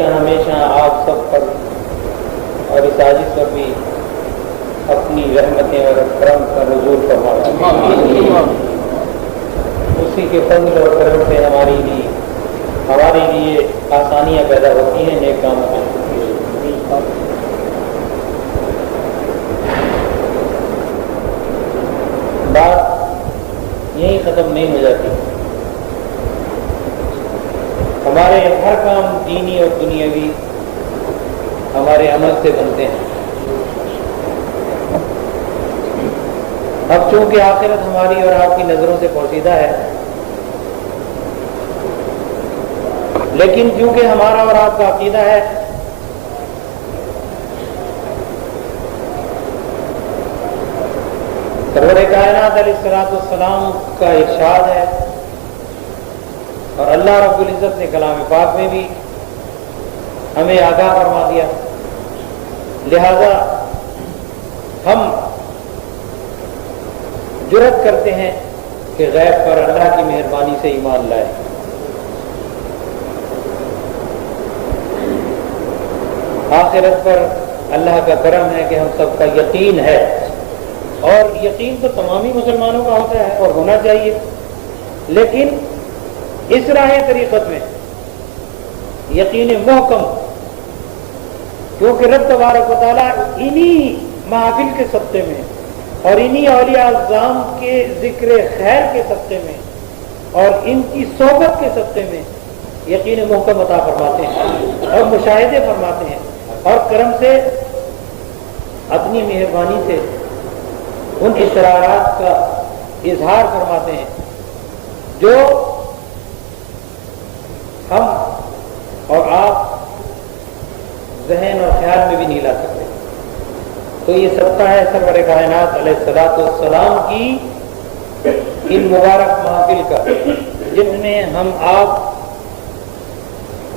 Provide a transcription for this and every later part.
ہمیشہ آپ سب پر اور اس عاجز پر بھی اپنی رحمتیں اور کرم کا نزول فرمائے. اسی کے فضل اور کرم سے ہمارے لیے آسانیاں پیدا ہوتی ہیں نیک کام میں. بات یہیں ختم نہیں ہو جاتی. ہمارے ہر کام دینی اور دنیاوی ہمارے عمل سے بنتے ہیں. اب چونکہ آخرت ہماری اور آپ کی نظروں سے پوشیدہ ہے، لیکن چونکہ ہمارا اور آپ کا عقیدہ ہے سرور کائنات علیہ الصلوۃ والسلام کا ارشاد ہے، اور اللہ رب العزت نے کلام پاک میں بھی ہمیں آگاہ فرما دیا، لہذا ہم جرأت کرتے ہیں کہ غیب پر اللہ کی مہربانی سے ایمان لائے. آخرت پر اللہ کا کرم ہے کہ ہم سب کا یقین ہے، اور یقین تو تمامی مسلمانوں کا ہوتا ہے اور ہونا چاہیے، لیکن اس راہ طریقت میں یقین محکم، کیونکہ رب تبارک و تعالیٰ انہی محافل کے صدقے میں اور انہی اولیاء اعظام کے ذکر خیر کے صدقے میں اور ان کی صحبت کے صدقے میں یقین محکم عطا فرماتے ہیں اور مشاہدے فرماتے ہیں، اور کرم سے اپنی مہربانی سے ان اسرارات کا اظہار فرماتے ہیں جو ہم اور آپ ذہن اور خیال میں بھی نہیں لا سکتے. تو یہ صدقہ ہے سرور کائنات علیہ الصلوۃ والسلام کی ان مبارک محافل کا، جن میں ہم آپ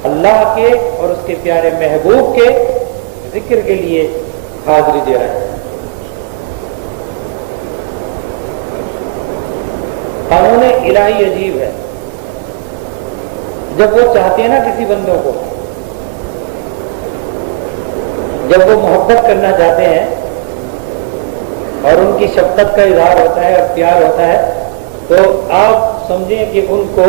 اللہ کے اور اس کے پیارے محبوب کے ذکر کے لیے حاضری دے رہے ہیں. قانون الہی عجیب ہے. جب وہ چاہتے ہیں نا کسی بندوں کو، جب وہ محبت کرنا چاہتے ہیں اور ان کی شفقت کا اظہار ہوتا ہے اور پیار ہوتا ہے، تو آپ سمجھیں کہ ان کو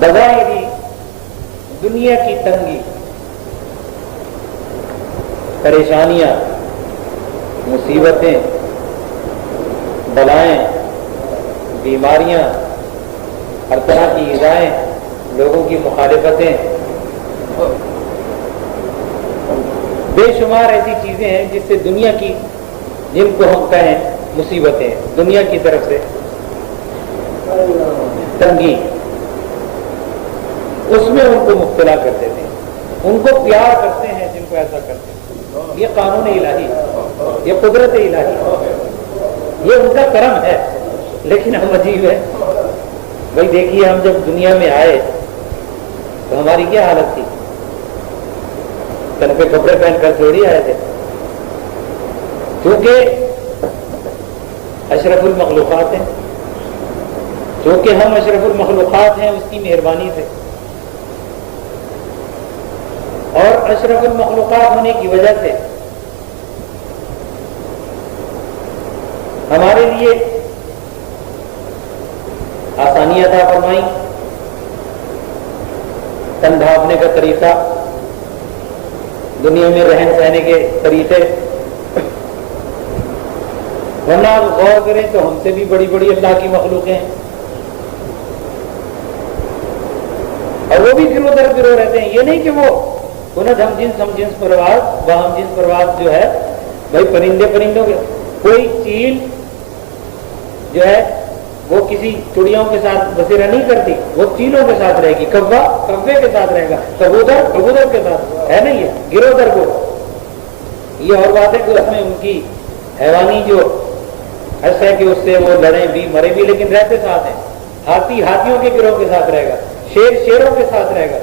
بظاہری دنیا کی تنگی، پریشانیاں، مصیبتیں، بلائیں، بیماریاں، ہر طرح کی ایذائیں، لوگوں کی مخالفتیں، بے شمار ایسی چیزیں ہیں جس سے دنیا کی، جن کو ہم کہیں مصیبتیں، دنیا کی طرف سے تنگی، اس میں ان کو مبتلا کر دیتے ہیں، ان کو پیار کرتے ہیں جن کو ایسا کرتے ہیں. یہ قانون الہی، یہ قدرت الہی، یہ ان کا کرم ہے. لیکن ہم عجیب ہے بھائی، دیکھیے ہم جب دنیا میں آئے تو ہماری کیا حالت تھی؟ تن پہ کپڑے پہن کر تھوڑی آئے تھے، کیونکہ اشرف المخلوقات ہیں، چونکہ ہم اشرف المخلوقات ہیں اس کی مہربانی سے، اور اشرف المخلوقات ہونے کی وجہ سے ہمارے لیے آسانیاں عطا فرمائیں، تن ڈھانپنے کا طریقہ، دنیا میں رہن سہنے کے طریقے. ورنہ آپ غور کریں تو ہم سے بھی بڑی بڑی اللہ کی مخلوقیں ہیں، اور وہ بھی گروہ در گروہ رہتے ہیں. یہ نہیں کہ وہ انہیں ہم جنس پرواز، وہ ہم جنس پرواز جو ہے بھائی پرندوں کے، کوئی چیل جو ہے وہ کسی چڑیوں کے ساتھ بسیرا نہیں کرتی، وہ چیلوں کے ساتھ رہے گی، کوا کوے کے ساتھ رہے گا، کبوتر کبوتر کے ساتھ، ہے نہیں ہے گروہ در گروہ۔ یہ اور بات ہے کہ اس میں ان کی حیوانی جو ایسا ہے کہ اس سے وہ لڑیں بھی مرے بھی لیکن رہتے ساتھ ہیں۔ ہاتھی ہاتھیوں کے گروہ کے ساتھ رہے گا، شیر شیروں کے ساتھ رہے گا،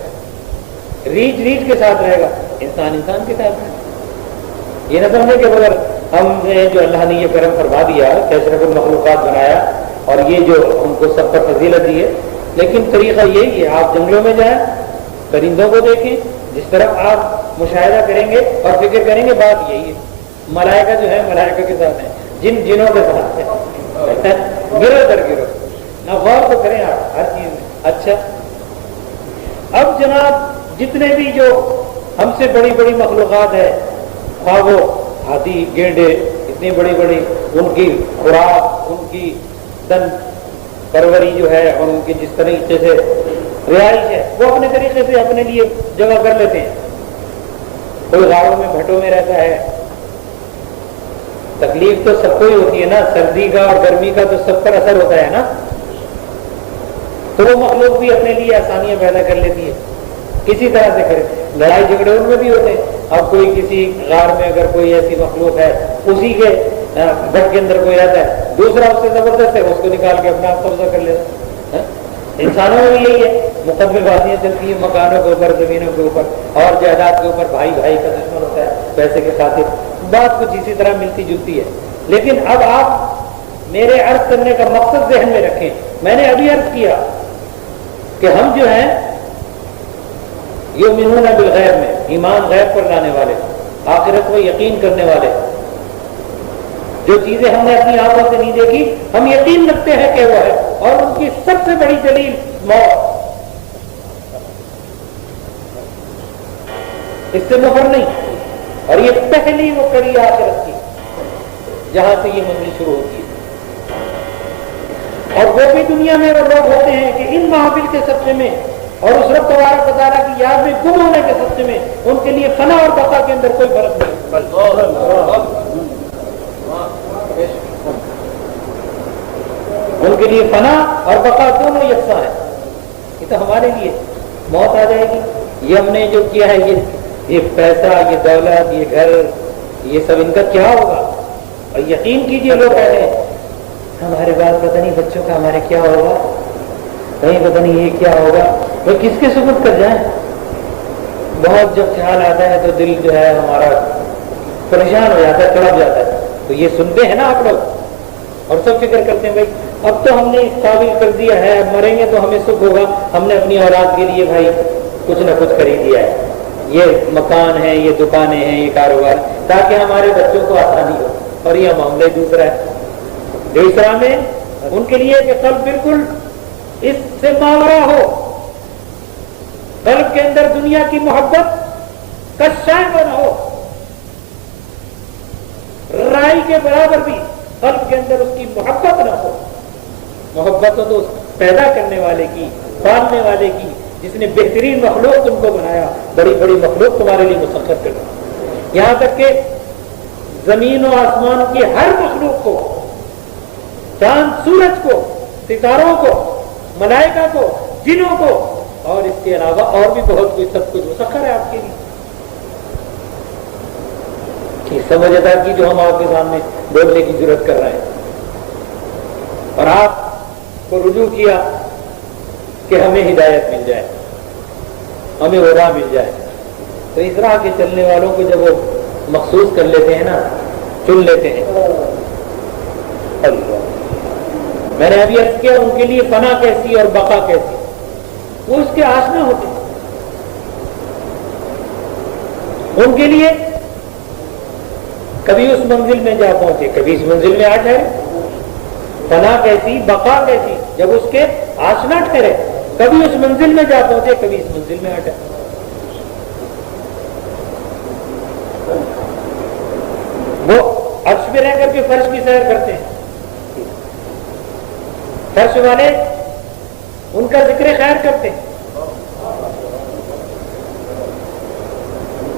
ریچھ ریچھ کے ساتھ رہے گا، انسان انسان کے ساتھ رہے گا۔ یہ نہ سمجھے کہ مگر ہم نے جو اللہ نے یہ کرم فرما دیا، کیسرت المخلوقات بنایا اور یہ جو ہم کو سب پر فضیلت دی ہے، لیکن طریقہ یہی ہے آپ جنگلوں میں جائیں، پرندوں کو دیکھیں، جس طرح آپ مشاہدہ کریں گے اور فکر کریں گے بات یہی ہے۔ ملائکہ جو ہے ملائکہ کے ساتھ ہیں، جن جنوں کے ساتھ ہیں، گروہ در گروہ۔ نہ غور تو کریں آپ ہر چیز میں۔ اچھا اب جناب جتنے بھی جو ہم سے بڑی بڑی مخلوقات ہے، خواہ وہ ہاتھی گینڈے اتنی بڑی بڑی، ان کی خوراک، ان کی تن پروری جو ہے اور ان کی جس طریقے سے رہائش ہے وہ اپنے طریقے سے اپنے لیے جگہ کر لیتے ہیں۔ کوئی غاروں میں بھٹوں میں رہتا ہے، تکلیف تو سب کو ہی ہوتی ہے نا، سردی کا اور گرمی کا تو سب پر اثر ہوتا ہے نا، تو وہ مخلوق بھی اپنے لیے آسانیاں پیدا کر لیتی ہے کسی طرح سے کرے۔ لڑائی جھگڑے ان میں بھی ہوتے ہیں۔ اب کوئی کسی غار میں اگر کوئی ایسی مخلوق ہے، اسی کے بٹ کے اندر کوئی رہتا ہے، دوسرا اس سے زبردست ہے، اس کو نکال کے اپنا آپ قبضہ کر لیتا ہے۔ انسانوں میں بھی یہی ہے، مقدمے بازیاں چلتی ہیں مکانوں کے اوپر، زمینوں کے اوپر اور جائیداد کے اوپر، بھائی بھائی کا دشمن ہوتا ہے پیسے کے خاطر، بات کچھ اسی طرح ملتی جلتی ہے۔ لیکن اب آپ میرے عرض کرنے کا مقصد ذہن میں رکھیں، میں نے ابھی عرض کیا کہ ہم جو ہیں یؤمنون بالغیب میں ایمان غیب پر لانے والے، آخرت میں یقین کرنے والے، جو چیزیں ہم نے اپنی آنکھوں سے نہیں دیکھی ہم یقین رکھتے ہیں کہ وہ ہے، اور ان کی سب سے بڑی دلیل موت، اس سے مفر نہیں، اور یہ پہلی وہ کڑی آخرت کی جہاں سے یہ منزل شروع ہوتی ہے۔ اور وہ بھی دنیا میں وہ لوگ ہوتے ہیں کہ ان محافل کے صدقے میں اور اس رب تبارک و تعالیٰ کی یاد میں گم ہونے کے صدقے میں ان کے لیے فنا اور بقا کے اندر کوئی فرق نہیں، ان کے لیے فنا اور بقا دونوں یکساں ہیں۔ یہ تو ہمارے لیے موت آ جائے گی، یہ ہم نے جو کیا ہے، یہ پیسہ، یہ دولت، یہ گھر، یہ سب ان کا کیا ہوگا؟ اور یقین کیجئے لوگ کہتے ہیں ہمارے بعد پتہ نہیں بچوں کا ہمارے کیا ہوگا، کہیں پتہ نہیں یہ کیا ہوگا، وہ کس کے سبوت کر جائیں۔ بہت جب خیال آتا ہے تو دل جو ہے ہمارا پریشان ہو جاتا ہے، تڑپ جاتا ہے۔ تو یہ سنتے ہیں نا آپ لوگ اور سب فکر کرتے ہیں بھائی اب تو ہم نے اس قابل کر دیا ہے، اب مریں گے تو ہمیں سکھ ہوگا، ہم نے اپنی اولاد کے لیے بھائی کچھ نہ کچھ خرید دیا ہے، یہ مکان ہے، یہ دکانیں ہیں، یہ کاروبار، تاکہ ہمارے بچوں کو آسانی ہو۔ اور یہ معاملہ دوسرا ہے، دوسرا میں ان کے لیے کہ قلب بالکل اس سے ماورا ہو، قلب کے اندر دنیا کی محبت کا شائبہ نہ ہو، رائی کے برابر بھی قلب کے اندر اس کی محبت نہ ہو۔ محبت تو پیدا کرنے والے کی، پالنے والے کی، جس نے بہترین مخلوق تم کو بنایا، بڑی بڑی مخلوق تمہارے لیے مسخر کرنا، یہاں تک کہ زمین و آسمان کی ہر مخلوق کو، چاند سورج کو، ستاروں کو، ملائکہ کو، جنوں کو، اور اس کے علاوہ اور بھی بہت کچھ، سب کچھ مسخر ہے آپ کے لیے۔ سمجھ ادا کی جو ہم آپ کے سامنے بولنے کی ضرورت کر رہے ہیں، اور آپ کو رجوع کیا کہ ہمیں ہدایت مل جائے، ہمیں راہ مل جائے۔ تو اس راہ کے چلنے والوں کو جب وہ مخصوص کر لیتے ہیں نا، چن لیتے ہیں، میں نے ابھی عرض کیا ان کے لیے فنا کیسی اور بقا کیسی، وہ اس کے آشنا ہوتے ہیں۔ ان کے لیے کبھی اس منزل میں جا پہنچے، کبھی اس منزل میں آ ٹھہرے، فنا کیسی بقا کیسی جب اس کے آشنا ٹھہرے، کبھی اس منزل میں جا پہنچے، کبھی اس منزل میں آ ٹھہرے۔ وہ عرش پہ رہ کر کے فرش کی سیر کرتے ہیں، فرش والے ان کا ذکر خیر کرتے ہیں،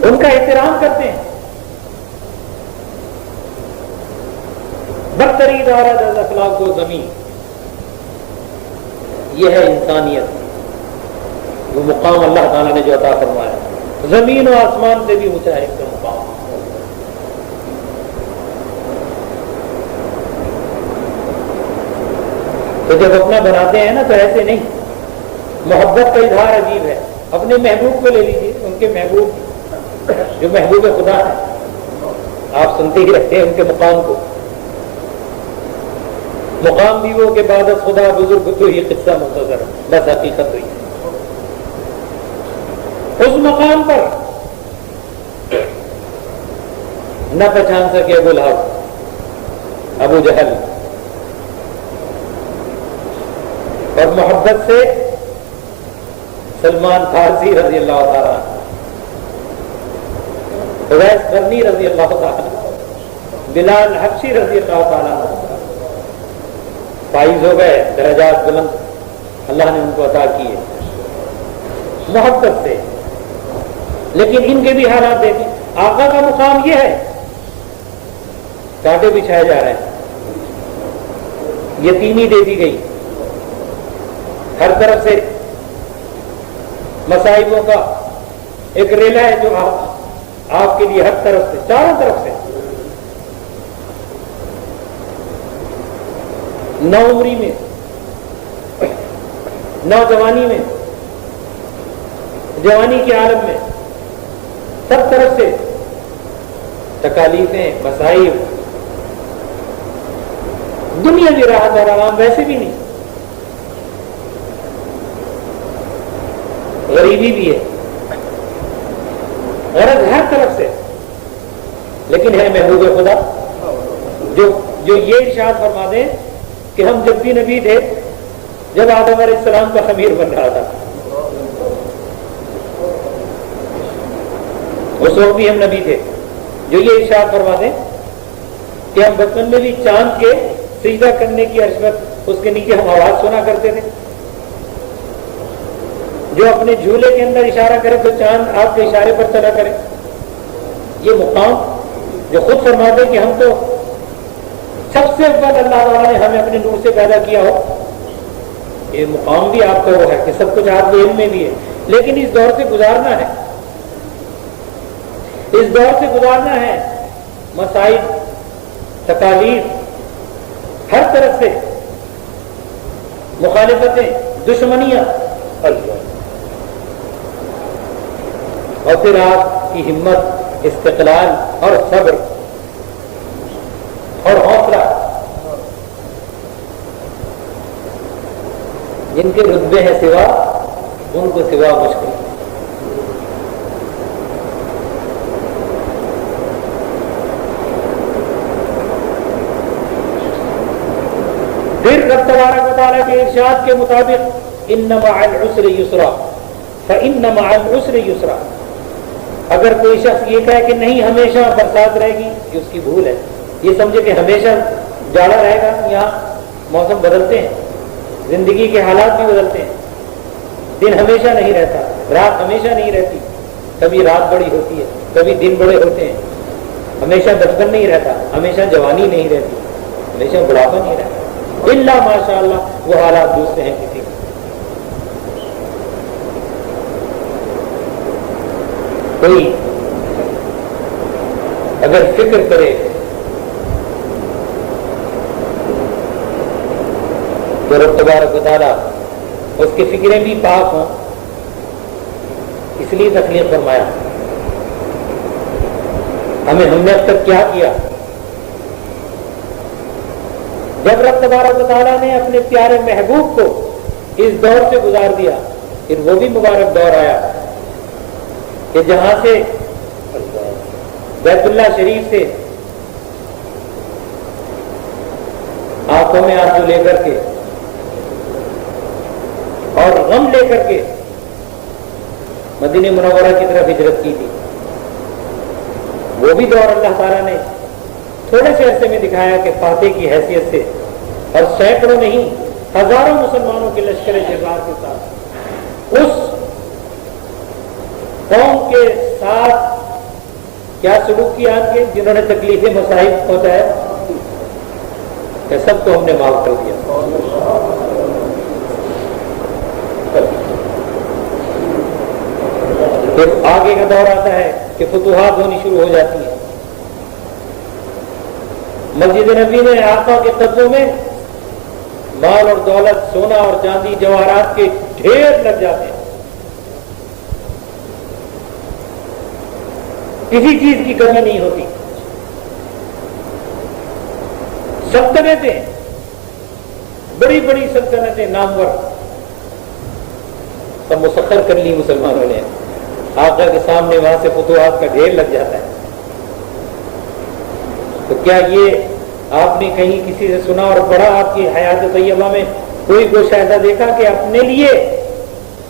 ان کا احترام کرتے ہیں۔ برتری دارد از اخلاق و زمین، یہ ہے انسانیت، وہ مقام اللہ تعالیٰ نے جو عطا فرمایا، زمین و آسمان سے بھی اونچا ہے اس کا مقام۔ تو جب اپنا بناتے ہیں نا تو ایسے نہیں، محبت کا اظہار عجیب ہے۔ اپنے محبوب کو لے لیجیے، ان کے محبوب جو محبوب خدا ہے، آپ سنتے ہی رہتے ہیں ان کے مقام کو، مقام بھی وہ کہ بعد از خدا بزرگ تو یہ قصہ مختصر بس حقیقت ہوئی۔ اس مقام پر نہ پہچان سکے ابو لہب، ابو جہل، اور محبت سے سلمان فارسی رضی اللہ تعالیٰ، اویس قرنی رضی اللہ تعالیٰ، بلال حبشی رضی اللہ تعالیٰ فائز ہو گئے، درجات بلند اللہ نے ان کو عطا کیے محبت سے۔ لیکن ان کے بھی حالات دیکھیں، آقا کا مقام یہ ہے، کانٹے بچھائے جا رہے ہیں، یتیمی دے دی گئی، ہر طرف سے مصائبوں کا ایک ریلا ہے جو آپ کے لیے ہر طرف سے، چاروں طرف سے، نوعمری میں، نوجوانی میں، جوانی کے عالم میں، سب طرف سے تکالیفیں، مصائب، دنیا کی راحت اور آرام ویسے بھی نہیں، غریبی بھی ہے، غرض ہر طرف سے، لیکن ہے محبوب خدا جو یہ ارشاد فرما دیں کہ ہم جب بھی نبی تھے جب آدم علیہ السلام کا خمیر بن رہا تھا، اس وقت بھی ہم نبی تھے، جو یہ ارشاد فرما دیں کہ ہم بچپن میں بھی چاند کے سجدہ کرنے کی عظمت، اس کے نیچے ہم آواز سنا کرتے تھے، جو اپنے جھولے کے اندر اشارہ کرے تو چاند آپ کے اشارے پر چلا کرے۔ یہ مقام جو خود فرماتے کہ ہم تو سب سے اول اللہ تعالیٰ نے ہمیں اپنے نور سے پیدا کیا ہو، یہ مقام بھی آپ کا وہ ہے کہ سب کچھ آپ کے علم میں بھی ہے، لیکن اس دور سے گزارنا ہے، اس دور سے گزارنا ہے، مصائب، تکالیف، ہر طرف سے مخالفتیں، دشمنیاں، اور پھر آپ کی ہمت، استقلال اور صبر اور حوصلہ، جن کے رتبے ہیں سوا، ان کو سوا مشکل۔ پھر رب تبارک و تعالیٰ کے ارشاد کے مطابق ان مع العسر یسرا فان مع العسر یسرا، اگر کوئی شخص یہ کہے کہ نہیں ہمیشہ برسات رہے گی، یہ اس کی بھول ہے، یہ سمجھے کہ ہمیشہ جاڑا رہے گا، یہاں موسم بدلتے ہیں، زندگی کے حالات بھی بدلتے ہیں، دن ہمیشہ نہیں رہتا، رات ہمیشہ نہیں رہتی، کبھی رات بڑی ہوتی ہے، کبھی دن بڑے ہوتے ہیں، ہمیشہ بچپن نہیں رہتا، ہمیشہ جوانی نہیں رہتی، ہمیشہ بڑھاپا نہیں رہتا، الا ماشاء اللہ وہ حالات دوسرے ہیں کسی کے۔ کوئی اگر فکر کرے تو رب تبارک و تعالیٰ اس کی فکریں بھی پاک ہوں، اس لیے تخلیق فرمایا، ہم نے اب تک کیا کیا۔ جب رب تبارک و تعالیٰ نے اپنے پیارے محبوب کو اس دور سے گزار دیا، پھر وہ بھی مبارک دور آیا کہ جہاں سے بیت اللہ شریف سے آنکھوں میں آنسو لے کر کے اور غم لے کر کے مدینہ منورہ کی طرف ہجرت کی تھی، وہ بھی دور اللہ تعالیٰ نے تھوڑے سے عرصے میں دکھایا کہ فاتح کی حیثیت سے اور سینکڑوں نہیں ہزاروں مسلمانوں کے لشکر جبار کے ساتھ اس قوم کے ساتھ کیا سلوک کیا کہ جنہوں نے تکلیفیں مصائب پہنچائے، کہ سب کو ہم نے معاف کر دیا۔ پھر آگے کا دور آتا ہے کہ فتوحات ہونی شروع ہو جاتی ہیں. مسجد نبی میں آقا کے قدموں میں مال اور دولت، سونا اور چاندی، جواہرات کے ڈھیر لگ جاتے ہیں. کسی چیز کی کمی نہیں ہوتی. سلطنتیں، بڑی بڑی سلطنتیں نامور سب مسخر کر لی مسلمانوں نے. آقا کے سامنے وہاں سے فتوحات کا ڈھیر لگ جاتا ہے. تو کیا یہ آپ نے کہیں کسی سے سنا اور پڑھا آپ کی حیات طیبہ میں کوئی گوشہ ایسا دیکھا کہ اپنے لیے،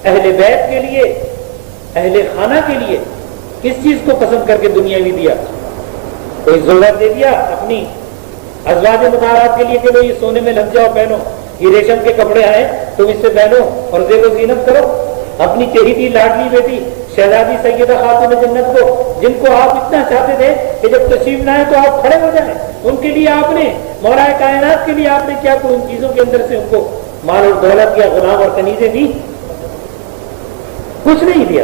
اہل بیت کے لیے، اہل خانہ کے لیے کس چیز کو پسند کر کے دنیا بھی دیا؟ کوئی زیور دے دیا اپنی ازواج مطہرات کے لیے کہ وہ یہ سونے میں لگ جاؤ، پہنو، یہ ریشم کے کپڑے آئے تم اس سے پہنو اور زیب و زینت کرو. اپنی چہیتی لاڈلی بیٹی شہزادی سیدہ خاتون جنت کو، جن کو آپ اتنا چاہتے تھے کہ جب تشریف نہ آئے تو آپ کھڑے ہو جائیں، ان کے لیے آپ نے، مولا کائنات کے لیے آپ نے کیا ان چیزوں کے اندر سے ان کو مال اور دولت یا غلام اور کنیزیں دی؟ کچھ نہیں دیا،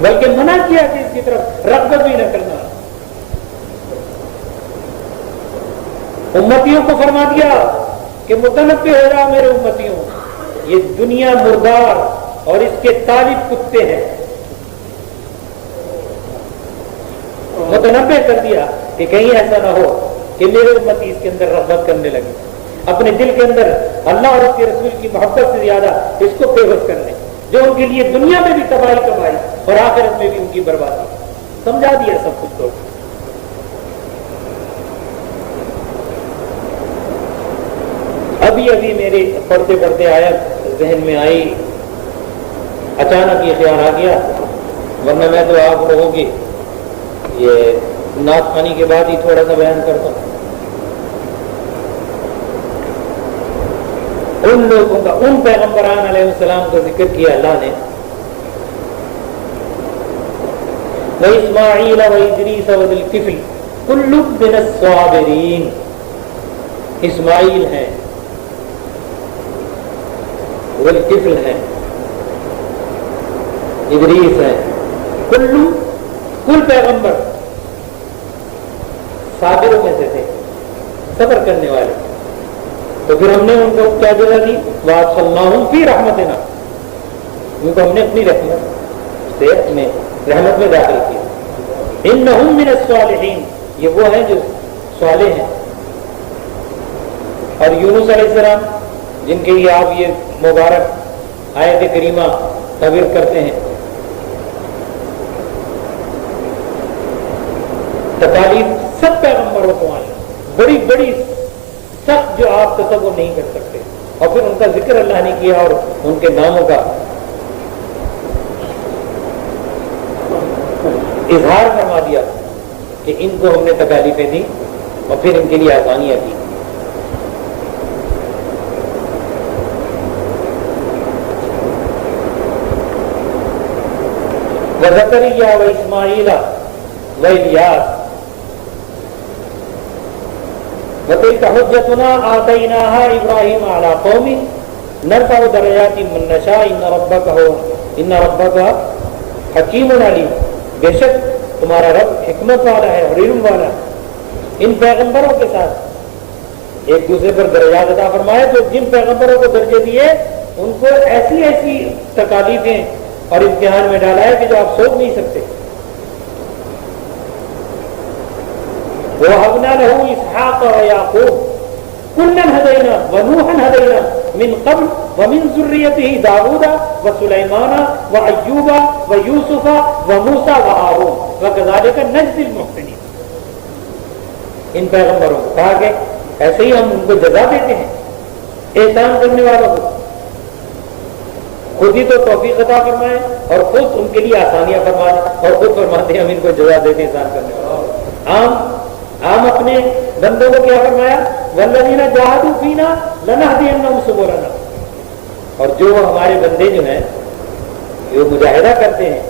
بلکہ منع کیا کہ اس کی طرف رغبت بھی نہ کرنا. امتیوں کو فرما دیا کہ متنبع ہو جاؤ میرے امتیوں، یہ دنیا مردار اور اس کے طالب کتے ہیں. متنبع کر دیا کہ کہیں ایسا نہ ہو کہ میرے امتی اس کے اندر رغبت کرنے لگے، اپنے دل کے اندر اللہ اور اس کے رسول کی محبت سے زیادہ اس کو فیوز کر لیں، جو ان کے لیے دنیا میں بھی تباہی اور آخرت میں بھی ان کی بربادی. سمجھا دیا سب کچھ. تو ابھی میرے پڑھتے پڑھتے آیت ذہن میں آئی، اچانک یہ خیال آ گیا، ورنہ میں تو آپ لوگوں کی یہ نعت خوانی کے بعد ہی تھوڑا سا بیان کرتا ہوں. ان لوگوں کا، ان پیغمبران علیہ السلام کا ذکر کیا اللہ نے. وَإِسْمَاعِيلَ وَإِدْرِيسَ وَذِي الْكِفْلِ كُلٌّ مِّنَ الصَّابِرِينَ. اسماعیل ہیں، والکفل ہیں، ادریس ہیں، کل پیغمبر صابروں میں سے تھے، صبر کرنے والے. تو پھر ہم نے ان کو کیا جگہ دی؟ وَأَدْخَلْنَاهُمْ فِي رَحْمَتِنَا. ان کو ہم نے اپنی رحمت سے اپنے رحمت میں داخل کیا. إِنَّهُمْ مِنَ الصَّالِحِينَ. یہ وہ ہیں جو صالح ہیں. اور یونس علیہ السلام جن کے لیے آپ یہ مبارک آیت کریمہ تعبیر کرتے ہیں، تکالیف سب پیغمبروں کو آئی، بڑی بڑی سخت جو آپ تصور نہیں کر سکتے. اور پھر ان کا ذکر اللہ نے کیا اور ان کے ناموں کا اظہار فرما دیا کہ ان کو ہم نے تکالیفیں دی اور پھر ان کے لیے آسانیاں کی. وزکریا و اسماعیل و الیاس وتلک حجتنا آتیناها ابراہیم علی قومہ نرفع درجات من نشاء ان ربک حکیم علیم. بے شک تمہارا رب حکمت والا ہے اور علم والا ہے. ان پیغمبروں کے ساتھ ایک دوسرے پر درجات عطا فرمائے. تو جن پیغمبروں کو درجے دیے ان کو ایسی ایسی تکالیفیں اور امتحان میں ڈالا ہے کہ جو آپ سوچ نہیں سکتے. وَوَهَبْنَا لَهُ إِسْحَاقَ وَيَعْقُوبَ كُلًّا هَدَيْنَا وَنُوحًا هَدَيْنَا مِنْ قَبْلُ وَمِنْ ذُرِّيَّتِهِ دَاوُودَ وَسُلَيْمَانَ وَأَيُّوبَ وَيُوسُفَ وَمُوسَى وَهَارُونَ وَكَذَلِكَ نَجْزِي الْمُحْسِنِينَ. ان پیغمبروں کو کہا کہ ایسے ہی ہم ان کو جزا دیتے ہیں احسان کرنے والوں کو. خود ہی تو توفیق عطا فرمائے اور خود ان کے لیے آسانیاں فرما دیں اور خود فرماتے ہیں ہم ان کو جزا دیتے ہیں احسان کرنے والوں. عام اپنے بندوں کو کیا فرمایا؟ والذین جاہدوا فینا لنہدینہم سبلنا. اور جو ہمارے بندے جو ہیں جو مجاہدہ کرتے ہیں،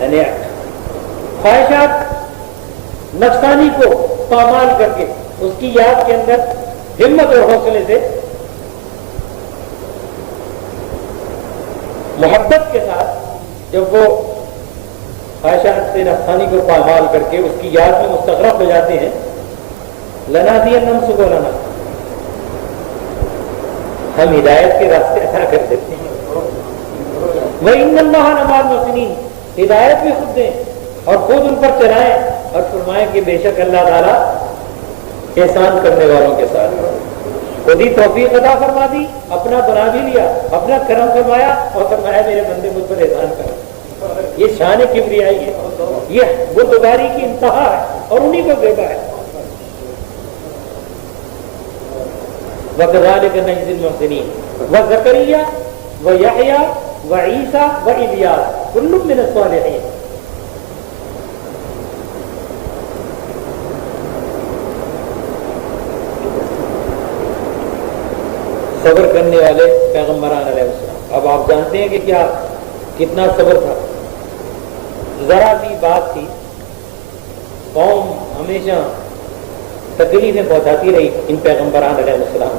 یعنی خواہشات نفسانی کو پامال کر کے اس کی یاد کے اندر ہمت اور حوصلے سے محبت کے ساتھ جب وہ عائشہ سے نفسانی کو پامال کر کے اس کی یاد میں مستغرق ہو جاتے ہیں، لنا دیا نم صبح لنا، ہم ہدایت کے راستے ادا کر دیتے ہیں۔ وَإِنَّ اللَّهَ لَمَعَ الْمُحْسِنِينَ، ہدایت بھی خود دیں اور خود ان پر چلائیں اور فرمائیں کہ بے شک اللہ تعالیٰ احسان کرنے والوں کے ساتھ، خود ہی توفیق عطا فرما دی، اپنا بنا بھی لیا، اپنا کرم فرمایا اور فرمایا میرے بندے مجھ پر احسان کر۔ یہ شان کبریائی ہے، یہ بردباری کی انتہا ہے اور انہی کو دیکھا ہے۔ وَكَذَلِكَ نَجْزِي الْمُحْسِنِينَ وَزَكَرِيَّا وَيَحْيَا وَعِيسَىٰ وَإِلْيَاسَ كُلٌّ مِّنَ الصَّالِحِينَ۔ صبر کرنے والے پیغمبران علیہ السلام۔ اب آپ جانتے ہیں کہ کیا کتنا صبر تھا۔ ذرا سی بات تھی، قوم ہمیشہ تکلیفیں پہنچاتی رہی ان پیغمبران علیہ السلام۔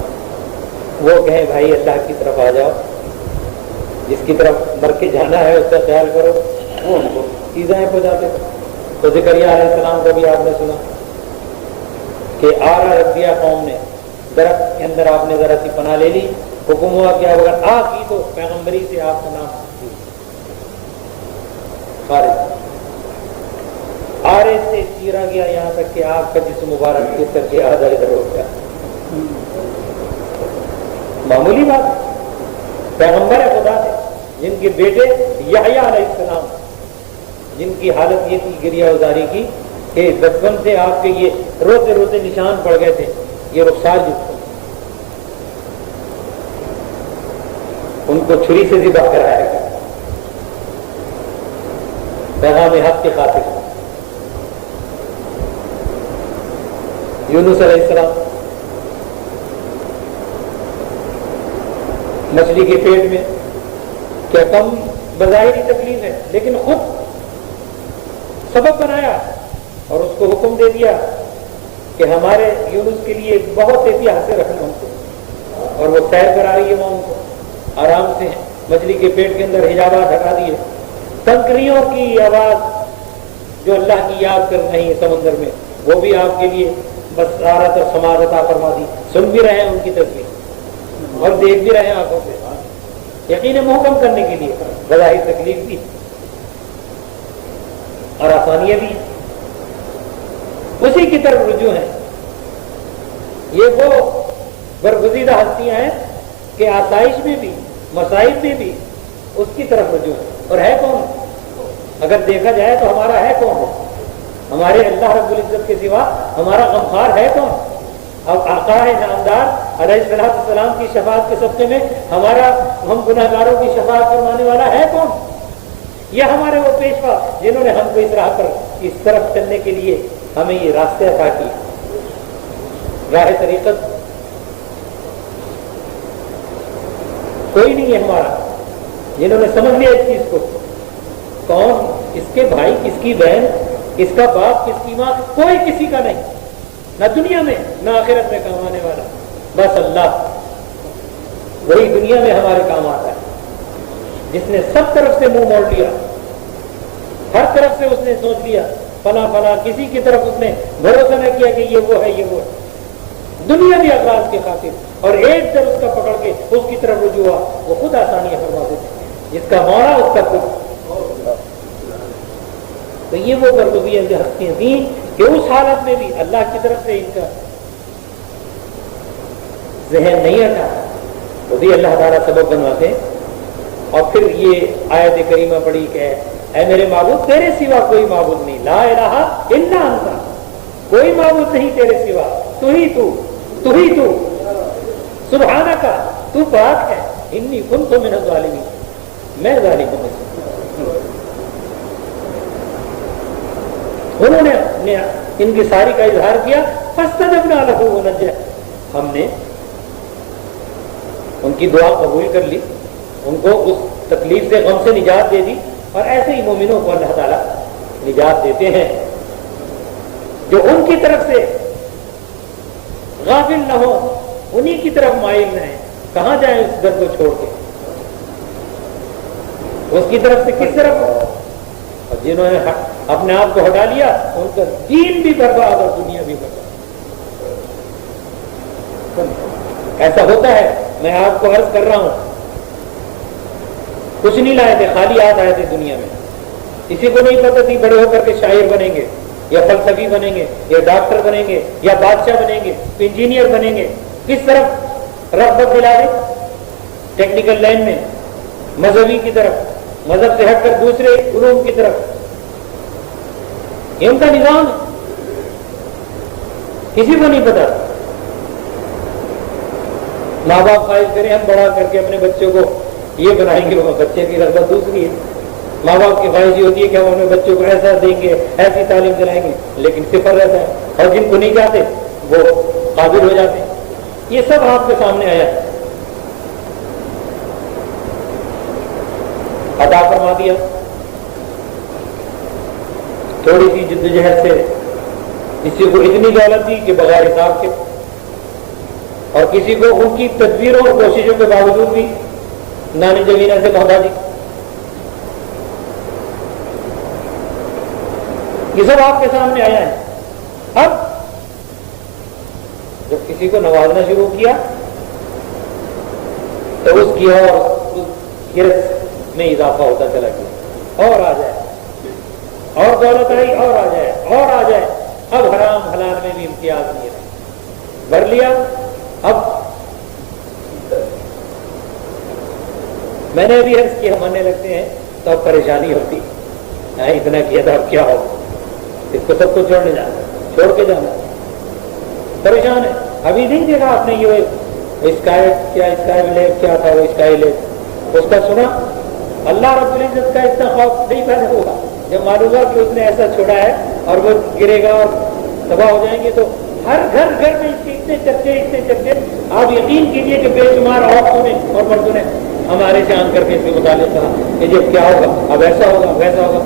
وہ کہیں بھائی اللہ کی طرف آ جاؤ، جس کی طرف مر کے جانا ہے اس کا خیال کرو، وہ ان کو ایذائیں پہنچاتے تھے۔ تو زکریا علیہ السلام کو بھی آپ نے سنا کہ آرا رکھ دیا قوم نے، درخت کے اندر آپ نے ذرا سی پناہ لے لی، حکم ہوا کہ اگر آ کی تو پیغمبری سے آپ کا نام خارج، آرے سے چیرا گیا یہاں تک کہ آپ کا جسم مبارک کس کر کے آدھا ادھر ہو گیا۔ معمولی بات، پیغمبر خدا تھے جن کے بیٹے یحییٰ علیہ السلام، جن کی حالت یہ تھی گریہ ازاری کی کہ بچپن سے آپ کے یہ روتے روتے نشان پڑ گئے تھے، یہ رخسار جو تھے ان کو چھری سے ذبح کرایا گیا پیغام حق کی خاطر۔ یونس علیہ السلام مچھلی کے پیٹ میں، کیا کم بظاہری تکلیف ہے، لیکن خود سبب بنایا اور اس کو حکم دے دیا کہ ہمارے یونس کے لیے بہت احتیاط سے رکھنا ان کو، اور وہ سیر کرا رہی ہے وہاں ان کو آرام سے، مچھلی کے پیٹ کے اندر حجابات ہٹا دیے، تنکریوں کی آواز جو اللہ کی یاد کر رہی ہے سمندر میں، وہ بھی آپ کے لیے بصارت اور سماعت عطا فرما دی، سن بھی رہے ہیں ان کی تصویر اور دیکھ بھی رہے ہیں آنکھوں سے، یقین محکم کرنے کے لیے بظاہر تکلیف بھی اور آسانیاں بھی اسی کی طرف رجوع ہیں۔ یہ وہ برگزیدہ ہستیاں ہیں کہ آسائش میں بھی مصائب میں بھی اس کی طرف رجوع ہے۔ اور ہے کون؟ اگر دیکھا جائے تو ہمارا ہے کون؟ ہمارے اللہ رب العزت کے سوا ہمارا غمخوار ہے کون؟ اب آقا نامدار علیہ السلام کی شفاعت کے صدقے میں ہم گناہ گاروں کی شفاعت فرمانے والا ہے کون؟ یہ ہمارے وہ پیشوا جنہوں نے ہم کو اس راہ پر اس طرف چلنے کے لیے ہمیں یہ راستے عطا کیے، راہ طریقت کوئی نہیں ہے ہمارا جنہوں نے سمجھ لیا اس چیز کو، کون اس کے بھائی، کس کی بہن، اس کا باپ، کس کی ماں، کوئی کسی کا نہیں، نہ دنیا میں نہ آخرت میں کام آنے والا، بس اللہ، وہی دنیا میں ہمارے کام آتا ہے، جس نے سب طرف سے منہ موڑ لیا، ہر طرف سے اس نے سوچ لیا فلاں فلاں، کسی کی طرف اس نے بھروسہ نہ کیا کہ یہ وہ ہے یہ وہ ہے، دنیا بھی اغراض کی خاطر، اور ایک در اس کا پکڑ کے اس کی طرف رجوع ہوا، وہ خود آسانیاں فرما دیتے ہیں، جس کا مولا اس کا خود۔ تو یہ وہ برگزیدہ جو ہستیاں تھیں کہ اس حالت میں بھی اللہ کی طرف سے ان کا ذہن نہیں ہٹا، وہ بھی اللہ تعالیٰ سبب بنواتے ہیں۔ اور پھر یہ آیت کریمہ پڑھی کہ اے میرے معبود تیرے سوا کوئی معبود نہیں، لا الہ الا انت، کوئی معبود نہیں تیرے سوا، تو ہی تو سبحانک، تو پاک ہے، انی کنت من الظالمین، میں ظالم ہوں۔ انہوں نے ان کی ساری کا اظہار کیا، فاستجبنا لہ ونجیہ، ہم نے ان کی دعا قبول کر لی، ان کو اس تکلیف سے غم سے نجات دے دی، اور ایسے ہی مومنوں کو اللہ تعالیٰ نجات دیتے ہیں جو ان کی طرف سے غافل نہ ہو، انہی کی طرف مائل نہ ہیں، کہاں جائیں اس در کو چھوڑ کے۔ اس کی طرف سے کس طرف؟ اور جنہوں نے اپنے آپ کو ہٹا لیا ان کا دین بھی برباد اور دنیا بھی برباد. ایسا ہوتا ہے. میں آپ کو عرض کر رہا ہوں, کچھ نہیں لائے تھے, خالی ہاتھ آئے تھے دنیا میں. کسی کو نہیں پتہ تھی بڑے ہو کر کے شاعر بنیں گے یا فلسفی بنیں گے یا ڈاکٹر بنیں گے یا بادشاہ بنیں گے, انجینئر بنیں گے. کس طرف رغبت دلا دے؟ ٹیکنیکل لائن میں, مذہبی کی طرف, مذہب سے ہٹ کر دوسرے علوم کی طرف. یہ ان کا نظام ہے, کسی کو نہیں پتا. ماں باپ خواہش کریں ہم بڑا کر کے اپنے بچوں کو یہ بنائیں گے, وہ بچے کی رغبت دوسری ہے. ماں باپ کی خواہش یہ ہوتی ہے کہ ہم اپنے بچوں کو ایسا دیں گے, ایسی تعلیم دلائیں گے, لیکن صفر رہتا ہے. اور جن کو نہیں چاہتے وہ قابل ہو جاتے ہیں. یہ سب آپ کے سامنے آیا ہے. عطا فرما دیا. تھوڑی سی جدوجہد سے کسی کو اتنی دولت دی کہ بغیر حساب کے, اور کسی کو ان کی تدبیروں اور کوششوں کے باوجود بھی نانی زمینہ سے محتاجی. یہ سب آپ کے سامنے آیا ہے. اب جب کسی کو نوازنا شروع کیا تو اس کی اور گرفت میں اضافہ ہوتا چلا گیا. اور آ جائے, اور دولت آئی, اور آ جائے, اور آ جائے. اب حرام حلال میں بھی امتیاز نہیں ہے, بھر لیا. اب میں نے ابھی عرض کیا ماننے لگتے ہیں تو اب پریشانی ہوتی ہے. اتنا کیا تھا اب کیا ہوگا, اس کو سب کو چھوڑنے جانا, چھوڑ کے جانا, پریشان ہے. ابھی نہیں دیکھا آپ نے یہ اسکائی لیب کیا تھا, وہ اسکائی لیب اس کا سنا؟ اللہ رب العزت کا اتنا خوف نہیں پیدا ہوگا جب معلوم ہوا کہ اس نے ایسا چھوڑا ہے اور وہ گرے گا اور تباہ ہو جائیں گے. تو ہر گھر میں اس کے اتنے چرچے. آپ یقین کیجئے کہ بے شمار عورتوں نے اور مردوں نے ہمارے سے آن کر کے اس کے متعلق کہا کہ جب کیا ہوگا, اب ایسا ہوگا ویسا ہوگا.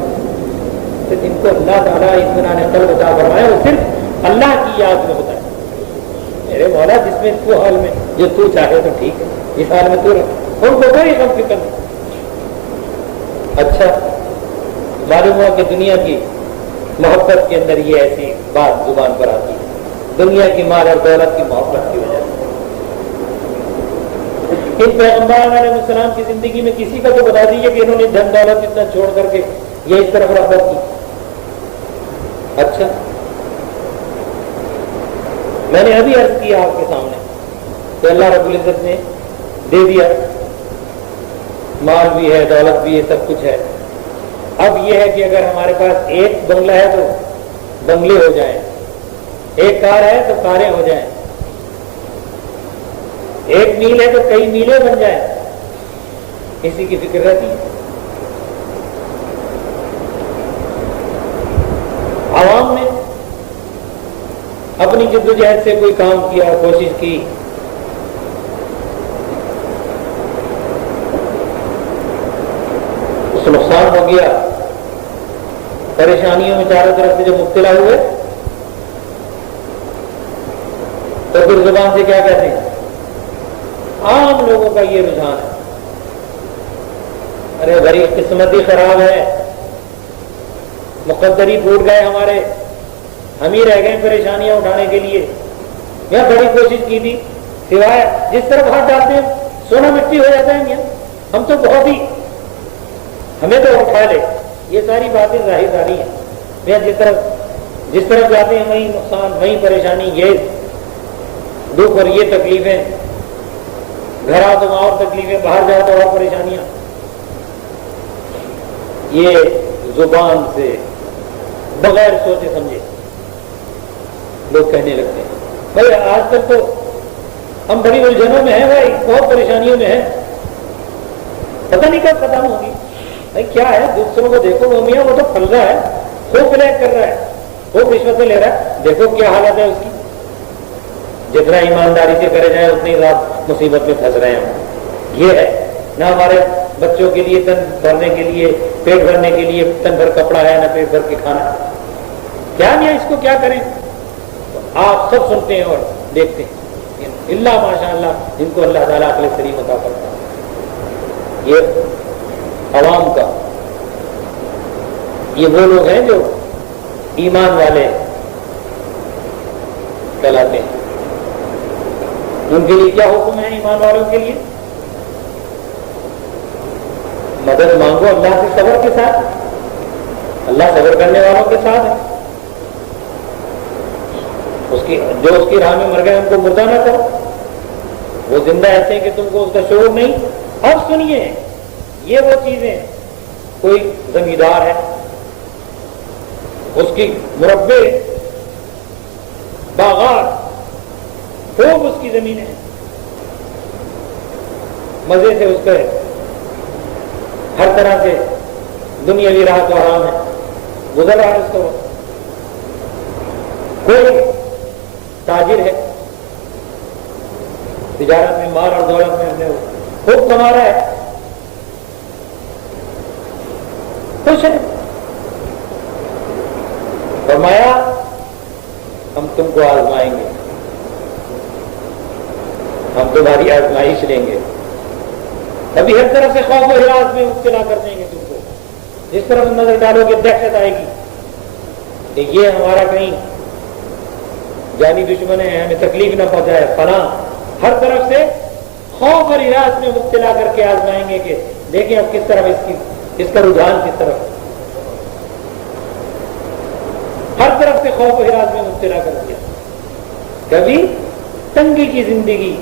تو جن کو اللہ تعالیٰ اطمینان قلب عطا فرمایا وہ صرف اللہ کی یاد میں ہوتا ہے. میرے مولا جس میں تو حال میں جو تو چاہے تو ٹھیک ہے, اس حال میں تو رہے, ان کو کوئی غم فکر نہیں. اچھا معلوم ہوا کہ دنیا کی محبت کے اندر یہ ایسی بات زبان پر آتی ہے, دنیا کی مال اور دولت کی محبت کی وجہ سے. ان پیغمبران علیہ السلام کی زندگی میں کسی کا تو بتا دیجیے کہ انہوں نے دھن دولت اتنا چھوڑ کر کے یہ اس طرف رغبت کی. اچھا میں نے ابھی عرض کیا آپ کے سامنے کہ اللہ رب العزت نے دے دیا, مال بھی ہے, دولت بھی ہے, سب کچھ ہے. اب یہ ہے کہ اگر ہمارے پاس ایک بنگلہ ہے تو بنگلے ہو جائیں, ایک کار ہے تو کاریں ہو جائیں, ایک میل ہے تو کئی میلیں بن جائیں. اسی کی فکر رہتی ہے. عوام نے اپنی جدوجہد سے کوئی کام کیا, کوشش کی, اس نقصان ہو گیا, پریشانیوں میں چاروں طرف سے جب مبتلا ہوئے تو پھر زبان سے کیا کہتے ہیں؟ عام لوگوں کا یہ رجحان ہے, ارے بھائی قسمت ہی خراب ہے, مقدر ہی ٹوٹ گئے ہمارے, ہم ہی رہ گئے پریشانیاں اٹھانے کے لیے. میں بڑی کوشش کی تھی, سوائے جس طرف ہاتھ ڈالتے ہیں سونا مٹی ہو جاتا ہے. ہم تو بہت ہی, ہمیں تو اٹھا لے. یہ ساری باتیں ظاہر داری ہیں. میں جس طرف جاتے ہیں وہیں نقصان, وہیں پریشانی, یہ دکھ اور یہ تکلیفیں, گھر آؤ تو اور تکلیفیں, باہر جاؤ تو اور پریشانیاں. یہ زبان سے بغیر سوچے سمجھے لوگ کہنے لگتے ہیں. بھائی آج کل تو ہم بڑی الجھنوں میں ہیں بھائی, بہت پریشانیوں میں ہیں, پتہ نہیں کب ختم ہوگی. بھائی کیا ہے, دوسروں کو دیکھو, وہ میاں وہ تو پھل رہا ہے, خوب بلیک کر رہا ہے, خوب رشوتیں لے رہا ہے, دیکھو کیا حالت ہے اس کی. جتنا ایمانداری سے کرے جائے اتنی رات مصیبت میں پھنس رہے ہیں. یہ ہے نہ ہمارے بچوں کے لیے تن بھرنے کے لیے, پیٹ بھرنے کے لیے تن بھر کپڑا ہے, نہ پیٹ بھر کے کھانا. کیا نہیں اس کو کیا کریں. آپ سب سنتے ہیں اور دیکھتے ہیں, اللہ ماشاء اللہ جن کو اللہ تعالیٰ عقل سلیم عطا کرتا ہے. یہ عوام کا، یہ وہ لوگ ہیں جو ایمان والے کہلاتے ہیں. ان کے لیے کیا حکم ہے؟ ایمان والوں کے لیے مدد مانگو اللہ سے صبر کے ساتھ. اللہ صبر کرنے والوں کے ساتھ ہے. جو اس کی راہ میں مر گئے ان کو مردہ نہ کرو. وہ زندہ ایسے ہیں کہ تم کو اس کا شعور نہیں. اب سنیے، یہ وہ چیزیں، کوئی زمیندار ہے، اس کی مربع باغات خوب اس کی زمینیں ہیں، مزے سے اس پہ ہر طرح سے دنیاوی راحت و آرام ہے، گزر رہا ہے اس کو. کوئی تاجر ہے، تجارت میں مال اور دولت میں اپنے خوب کما رہا ہے، خوش ہے. فرمایا ہم تم کو آزمائیں گے، ہم تمہاری آزمائش لیں گے. ابھی ہر طرف سے خوف و ہراس میں مبتلا کر دیں گے تم کو. جس طرف نظر ڈالو گے دہشت آئے گی کہ یہ ہمارا کہیں جانی دشمن ہے، ہمیں تکلیف نہ پہنچائے فلاں. ہر طرف سے خوف اور ہراس میں مبتلا کر کے آزمائیں گے کہ دیکھیں اب کس طرف اس کا رجحان کس طرف. ہر طرف سے خوف و ہراس میں مبتلا کر دیا. کبھی تنگی کی زندگی،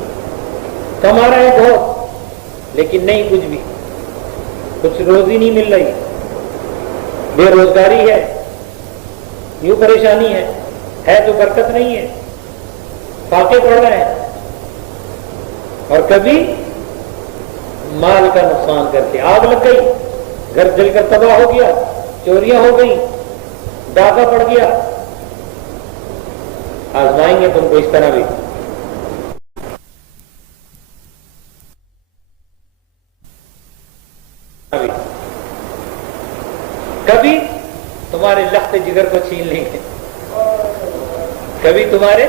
کما رہا ہے بہت لیکن نہیں کچھ بھی، کچھ روزی نہیں مل رہی، بے روزگاری ہے، یوں پریشانی ہے تو برکت نہیں ہے، فاقے پڑ رہے ہیں. اور کبھی مال کا نقصان کر کے آگ لگ گئی، گھر جل کر تباہ ہو گیا، چوریاں ہو گئی، ڈاکہ پڑ گیا. آزمائیں گے تم کو اس طرح بھی. کبھی تمہارے لخت جگر کو چھین لیں گے، کبھی تمہارے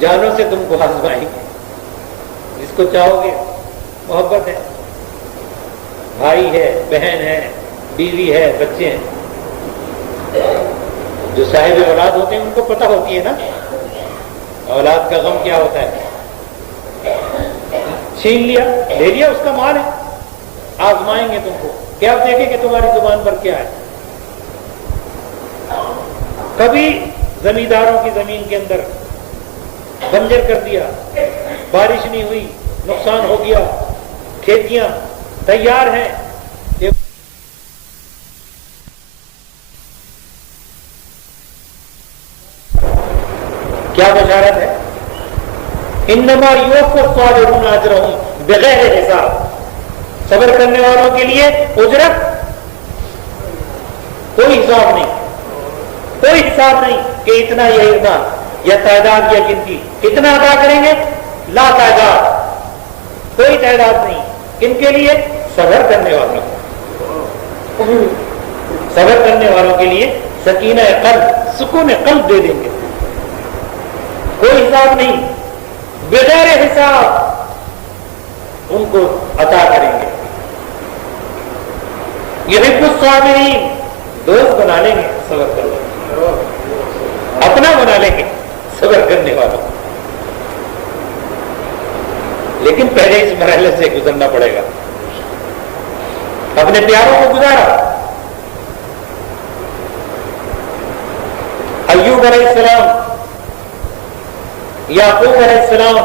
جانوں سے تم کو آزمائیں گے. جس کو چاہو گے، محبت ہے، بھائی ہے، بہن ہے، بیوی ہے، بچے ہیں. جو صاحب اولاد ہوتے ہیں ان کو پتہ ہوتی ہے نا اولاد کا غم کیا ہوتا ہے. چھین لیا، لے لیا، اس کا مال ہے. آزمائیں گے تم کو کہ آپ دیکھیں کہ تمہاری زبان پر کیا ہے. کبھی زمینداروں کی زمین کے اندر بنجر کر دیا، بارش نہیں ہوئی، نقصان ہو گیا، کھیتیاں تیار ہیں. کیا بشارت ہے؟ انما یوفی الصابرون اجرهم بغیر حساب. صبر کرنے والوں کے لیے اجرت کوئی حساب نہیں، کوئی حساب نہیں کہ اتنا یا اتنا، یا تعداد یا گنتی کتنا ادا کریں گے، لا تعداد، کوئی تعداد نہیں. کن کے لیے؟ صبر کرنے والوں. صبر کرنے والوں کے لیے سکینہ قلب، سکون قلب دے دیں گے. کوئی حساب نہیں، بغیر حساب ان کو عطا کریں گے. یحب الصابرین، دوست بنا لیں گے صبر کرنے، اپنا بنا لیں گے صبر کرنے والوں. لیکن پہلے اس مرحلے سے گزرنا پڑے گا. اپنے پیاروں کو گزارا. ایوب علیہ السلام، یعقوب علیہ السلام،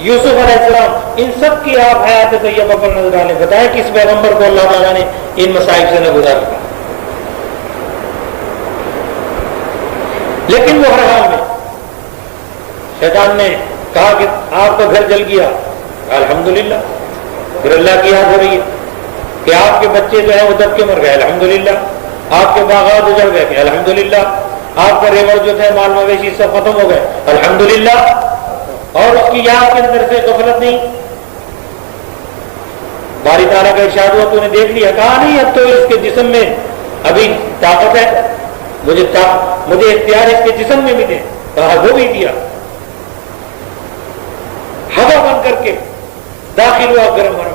یوسف علیہ السلام، ان سب کی آپ حیات طیبہ پر نظر ڈالیں. بتائیں کہ اس پیغمبر کو اللہ تعالیٰ نے ان مسائل سے نہ گزارا. لیکن وہ ہر حال میں شیطان نے کہا کہ آپ کا گھر جل گیا، الحمدللہ. پھر اللہ کی یاد ہو رہی ہے کہ آپ کے بچے جو ہیں وہ دب کے مر گئے، الحمدللہ. آپ کے باغات اجڑ گئے کہ الحمدللہ. آپ کا ریوڑ جو تھے مال مویشی سب ختم ہو گئے، الحمدللہ. اور اس کی یاد کے اندر سے غفلت نہیں. باری تعالیٰ کا ارشاد ہوا تو نے دیکھ لیا، کہا نہیں اب تو اس کے جسم میں ابھی طاقت ہے، مجھے اختیار اس کے جسم میں بھی دے. کہا وہ بھی دیا. ہوا بن کر کے داخل ہوا گرم گرم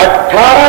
18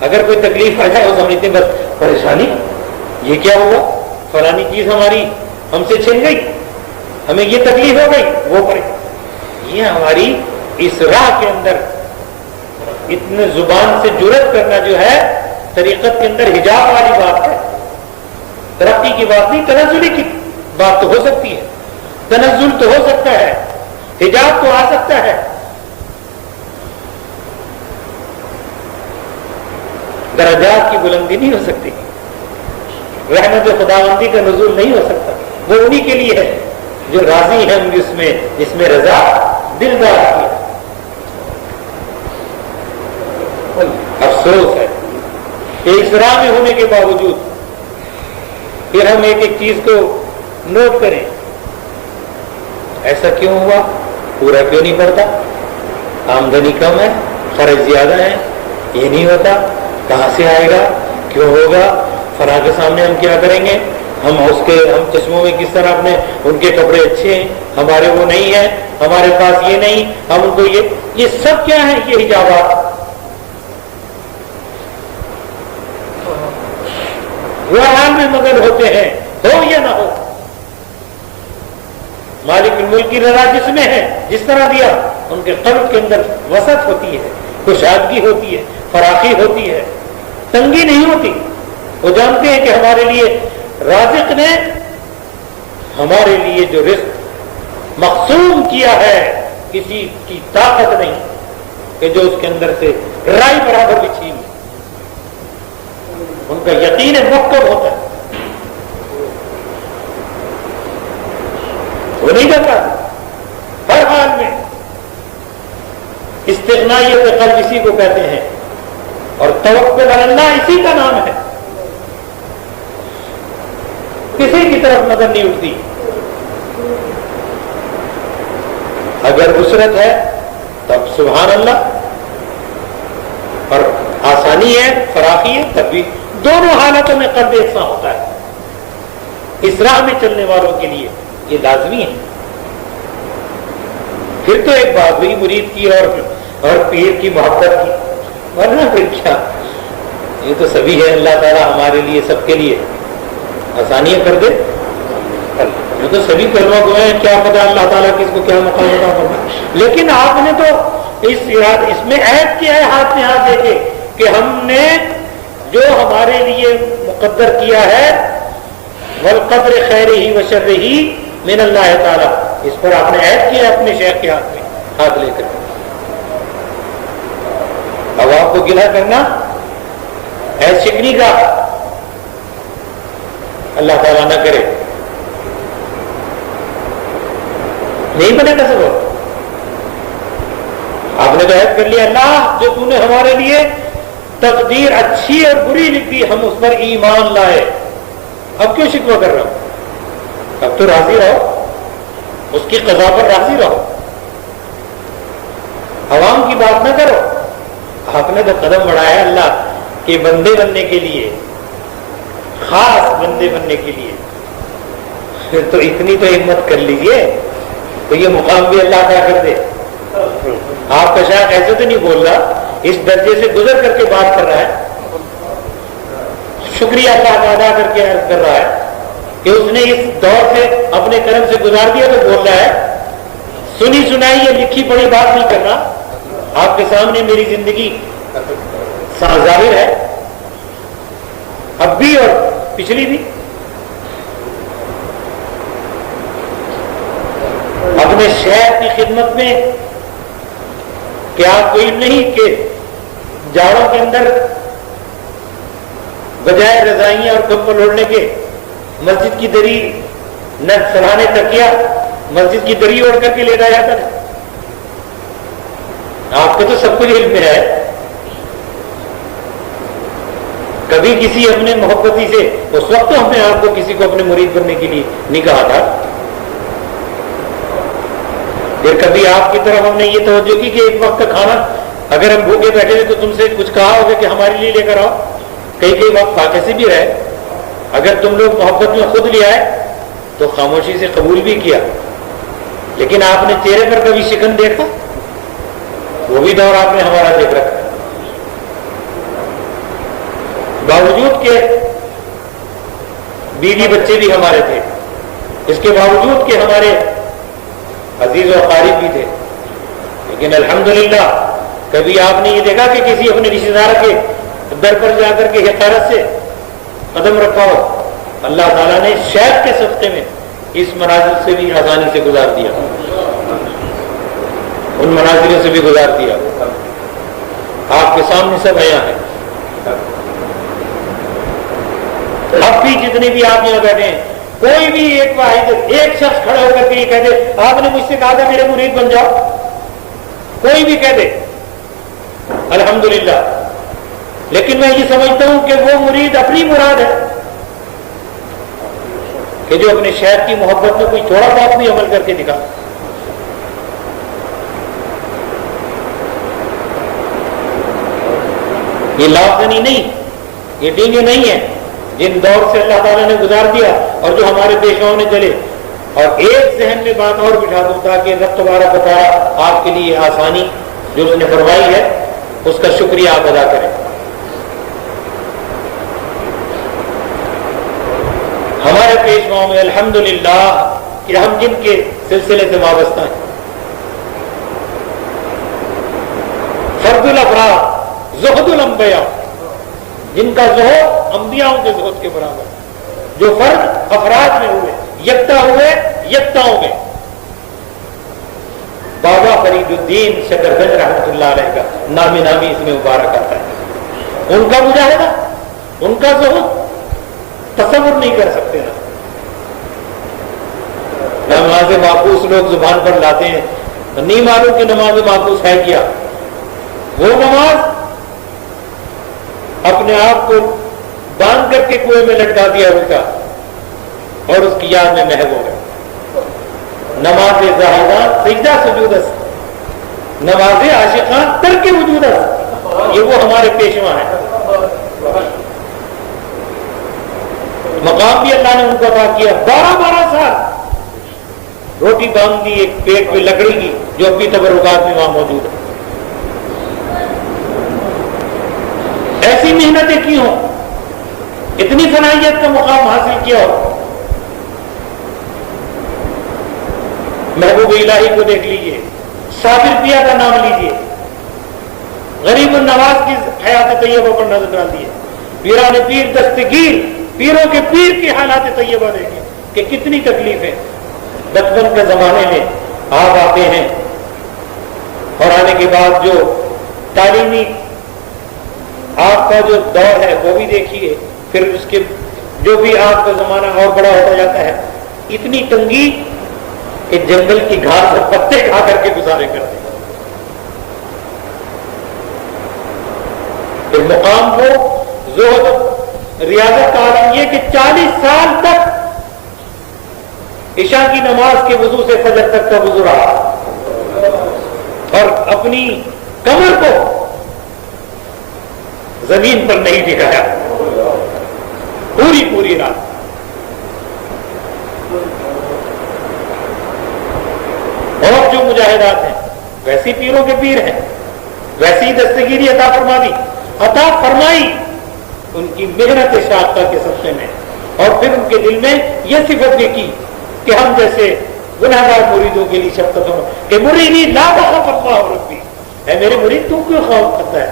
اگر کوئی تکلیف آ جائے وہ سمجھتے ہیں بس پریشانی، یہ کیا ہوا، فلانی چیز ہماری ہم سے چھن گئی، ہمیں یہ تکلیف ہو گئی، وہ پڑے. یہ ہماری اس راہ کے اندر اتنے زبان سے جرأت کرنا جو ہے طریقت کے اندر حجاب والی بات ہے، ترقی کی بات نہیں، تنزلی کی بات تو ہو سکتی ہے، تنزل تو ہو سکتا ہے، حجاب تو آ سکتا ہے، درجات کی بلندی نہیں ہو سکتی، رحمت خداوندی کا نزول نہیں ہو سکتا. وہ انہی کے لیے ہے جو راضی ہیں جس میں رضا دلدار کی ہے. افسوس ہے کہ اس راہ میں ہونے کے باوجود پھر ہم ایک ایک چیز کو نوٹ کریں، ایسا کیوں ہوا، پورا کیوں نہیں پڑتا، آمدنی کم ہے، خرچ زیادہ ہے، یہ نہیں ہوتا، کہاں سے آئے گا، کیوں ہوگا، فلاں کے سامنے ہم کیا کریں گے، ہم چشموں میں کس طرح اپنے ان کے کپڑے اچھے ہیں، ہمارے وہ نہیں ہیں، ہمارے پاس یہ نہیں، ہم ان کو یہ سب کیا ہے، یہ حجابات. وہ حال میں مگن ہوتے ہیں، ہو یا نہ ہو، مالک الملک کی رضا جس میں ہے، جس طرح دیا، ان کے قلب کے اندر وسعت ہوتی ہے، کشادگی ہوتی ہے، فراخی ہوتی ہے، تنگی نہیں ہوتی. وہ جانتے ہیں کہ ہمارے لیے رازق نے ہمارے لیے جو رزق مقسوم کیا ہے، کسی کی طاقت نہیں کہ جو اس کے اندر سے رائی برابر بھی چھین. ان کا یقین محکم ہوتا ہے، وہ نہیں کرتا ہر حال میں. استغنائیت قلب اسی کو کہتے ہیں، اور توکل علی اللہ اسی کا نام ہے. کسی کی طرف نظر نہیں اٹھتی. اگر عسرت ہے تب سبحان اللہ، اور آسانی ہے، فراخی ہے، تب بھی دونوں حالتوں میں قلب یکساں ہوتا ہے. اس راہ میں چلنے والوں کے لیے یہ لازمی ہے. پھر تو ایک بات ہوئی مرید کی اور پیر کی محبت کی، ورنہ پھر کیا، یہ تو سبھی ہے. اللہ تعالیٰ ہمارے لیے سب کے لیے آسانیاں کر دے. یہ تو سبھی کلمہ گوئے ہیں، کیا پتہ اللہ تعالیٰ کس کو کیا مقام عطا فرمائے. لیکن آپ نے تو اس میں عہد کیا ہے، ہاتھ میں ہاتھ دے کے، کہ ہم نے جو ہمارے لیے مقدر کیا ہے، والقدر خیرہ و شرہ من اللہ تعالیٰ، اس پر آپ نے عہد کیا ہے اپنے شیخ کے ہاتھ میں ہاتھ لے کر. اب آپ کو گلہ کرنا عہد شکنی کا اللہ تعالیٰ نہ کرے، نہیں بنے گا سبب. آپ نے تو عہد کر لیا، اللہ جو تو نے ہمارے لیے تقدیر اچھی اور بری لکھ دی، ہم اس پر ایمان لائے، اب کیوں شکوہ کر رہا ہوں، اب تو راضی رہو، اس کی قضا پر راضی رہو، عوام کی بات نہ کرو. آپ نے تو قدم بڑھایا اللہ کے بندے بننے کے لیے، خاص بندے بننے کے لیے، تو اتنی تو ہمت کر لیجئے، تو یہ مقام بھی اللہ ادا کر دے. آپ کا شاید ایسے تو نہیں بول رہا، اس درجے سے گزر کر کے بات کر رہا ہے، شکریہ اللہ کا ادا کر کے عرض کر رہا ہے کہ اس نے اس دور سے اپنے کرم سے گزار دیا، تو بول رہا ہے سنی سنائی یہ لکھی پڑی بات نہیں کرنا، آپ کے سامنے میری زندگی ظاہر ہے، اب بھی اور پچھلی بھی. اپنے شہر کی خدمت میں کہ آپ کو علم نہیں کہ جاڑوں کے اندر بجائے رضائیاں اور کمبل اوڑھنے کے مسجد کی دری نہ سرانے تکیا، مسجد کی دری اوڑھ کر کے لے جایا جاتا ہے. آپ کو تو سب کچھ علم ہے. کبھی کسی اپنے محبتی سے، اس وقت تو ہم نے آپ کو کسی کو اپنے مرید بننے کے لیے نہیں کہا تھا، پھر کبھی آپ کی طرف ہم نے یہ توجہ کی کہ ایک وقت کا کھانا اگر ہم بھوکے بیٹھے تھے تو تم سے کچھ کہا ہوگا کہ ہمارے لیے لے کر آؤ. کئی وقت فاقے سے بھی رہے، اگر تم لوگ محبت میں خود لے آئے تو خاموشی سے قبول بھی کیا، لیکن آپ نے چہرے پر کبھی شکن دیکھا؟ وہ بھی دور آپ نے ہمارا دیکھ رکھا. بیوی بچے بھی ہمارے تھے، اس کے باوجود کہ ہمارے عزیز و قریب بھی تھے، لیکن الحمدللہ کبھی آپ نے یہ دیکھا کہ کسی اپنے رشتے دار کے در پر جا کر کے حقارت سے قدم رکھا ہو؟ اللہ تعالیٰ نے شیخ کے صدقے میں اس منازل سے بھی آسانی سے گزار دیا، ان منازلوں سے بھی گزار دیا۔ آپ کے سامنے سب آیا ہے، اب بھی جتنے بھی آپ یہاں بیٹھے ہیں، کوئی بھی ایک شخص کھڑا ہو کر کے یہ کہہ دے آپ نے مجھ سے کہا تھا میرے مرید بن جاؤ، کوئی بھی کہہ دے الحمدللہ، لیکن میں یہ سمجھتا ہوں کہ وہ مرید اپنی مراد ہے کہ جو اپنے شیخ کی محبت میں کوئی تھوڑا بہت بھی عمل کر کے دکھا۔ یہ لافزنی نہیں، یہ ڈینگے نہیں ہے جن دور سے اللہ تعالیٰ نے گزار دیا اور جو ہمارے پیشواؤں نے چلے۔ اور ایک ذہن میں بات اور بٹھا دوں تاکہ رب تبارک و تعالیٰ آپ کے لیے آسانی جو اس نے فرمائی ہے اس کا شکریہ آپ ادا کریں۔ ہمارے پیشواؤں میں الحمدللہ کہ ہم جن کے سلسلے سے وابستہ ہیں، فرد الافراد زہد الانبیاء، جن کا زہد انبیاء کے زہد کے برابر، جو فرد افراد میں ہوئے، یکتا ہوئے، یکتاؤں میں۔ بابا فرید الدین شکرگنج رحمۃ اللہ علیہ کا نامی اس میں مبارک آتا ہے۔ ان کا مجاہدہ، ان کا زہد تصور نہیں کر سکتے نا۔ نماز معکوس لوگ زبان پر لاتے ہیں، نہیں معلوم کہ نماز معکوس ہے کیا۔ وہ نماز اپنے آپ کو باندھ کر کے کنویں میں لٹکا دیا رکا اور اس کی یاد میں محو ہو گئے۔ نماز زاہدان سجدہ سجود است، نماز عاشقان ترک وجود است، یہ وہ ہمارے پیشوا ہیں۔ مقام بھی اللہ نے ان کو عطا کیا، 12 سال روٹی باندھ دی ایک پیٹ پہ لکڑی کی جو اب بھی تبرکات میں وہاں موجود ہے۔ ایسی محنتیں کی ہوں، اتنی صلاحیت کا مقام حاصل کیا ہو۔ محبوب الہی کو دیکھ لیجئے، صابر پیا کا نام لیجئے، غریب النواز کی حیات طیبہ پر نظر ڈال دیے، پیران پیر دستگیر، پیروں کے پیر کی حالات طیبہ دیکھیں کہ کتنی تکلیفیں۔ بچپن کے زمانے میں آپ آتے ہیں اور آنے کے بعد جو تعلیمی آپ کا جو دور ہے وہ بھی دیکھیے، پھر اس کے جو بھی آپ کا زمانہ اور بڑا ہوتا جاتا ہے، اتنی تنگی کہ جنگل کی گھاس اور پتے کھا کر کے گزارے کرتے ہیں۔ پھر مقام کو زہد ریاضت کا عالم یہ کہ 40 سال تک عشاء کی نماز کے وضو سے فجر تک کا وضو رہا اور اپنی کمر کو زمین پر نہیں ٹکایا پوری رات۔ اور جو مجاہدات ہیں ویسی پیروں کے پیر ہیں، ویسی دستگیری عطا فرمائی ان کی محنت شاقہ کے صدقے میں، اور پھر ان کے دل میں یہ صفت بھی کی کہ ہم جیسے گناہگار مریدوں کے لیے شفقت ہو کہ مریدی لا تخف اللہ ربی، اے میرے مرید تو کیوں خوف کرتا ہے؟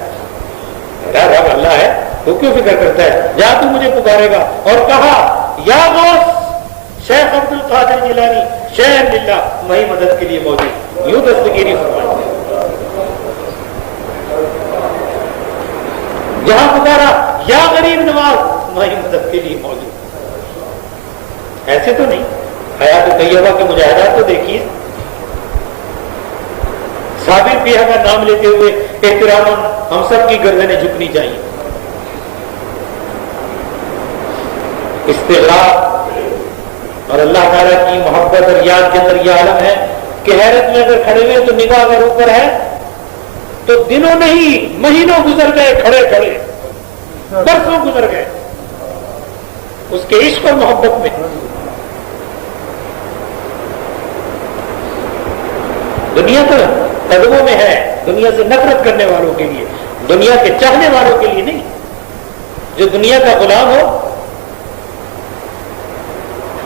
میرا رب اللہ ہے تو کیوں فکر کرتا ہے؟ جا تو مجھے پکارے گا۔ اور کہا یا غوث شیخ عبد القادر جیلانی شیخ للہ، وہی مدد کے لیے موجود، یوں دستگیری فرمائی۔ جہاں پکارا یا غریب نواز، وہی مدد کے لیے موجود۔ ایسے تو نہیں، حیات طیبہ کے مجاہدات تو دیکھیے۔ صابر پیہ کا نام لیتے ہوئے احترام ہم سب کی گردنیں جھکنی چاہیے۔ استغراق اور اللہ تعالیٰ کی محبت اور یاد کے اندر یہ عالم ہے کہ حیرت میں اگر کھڑے ہوئے تو نگاہ اگر اوپر ہے تو دنوں نہیں مہینوں گزر گئے، کھڑے برسوں گزر گئے اس کے عشق اور محبت میں۔ دنیا تو قدموں میں ہے، دنیا سے نفرت کرنے والوں کے لیے، دنیا کے چاہنے والوں کے لیے نہیں۔ جو دنیا کا غلام ہو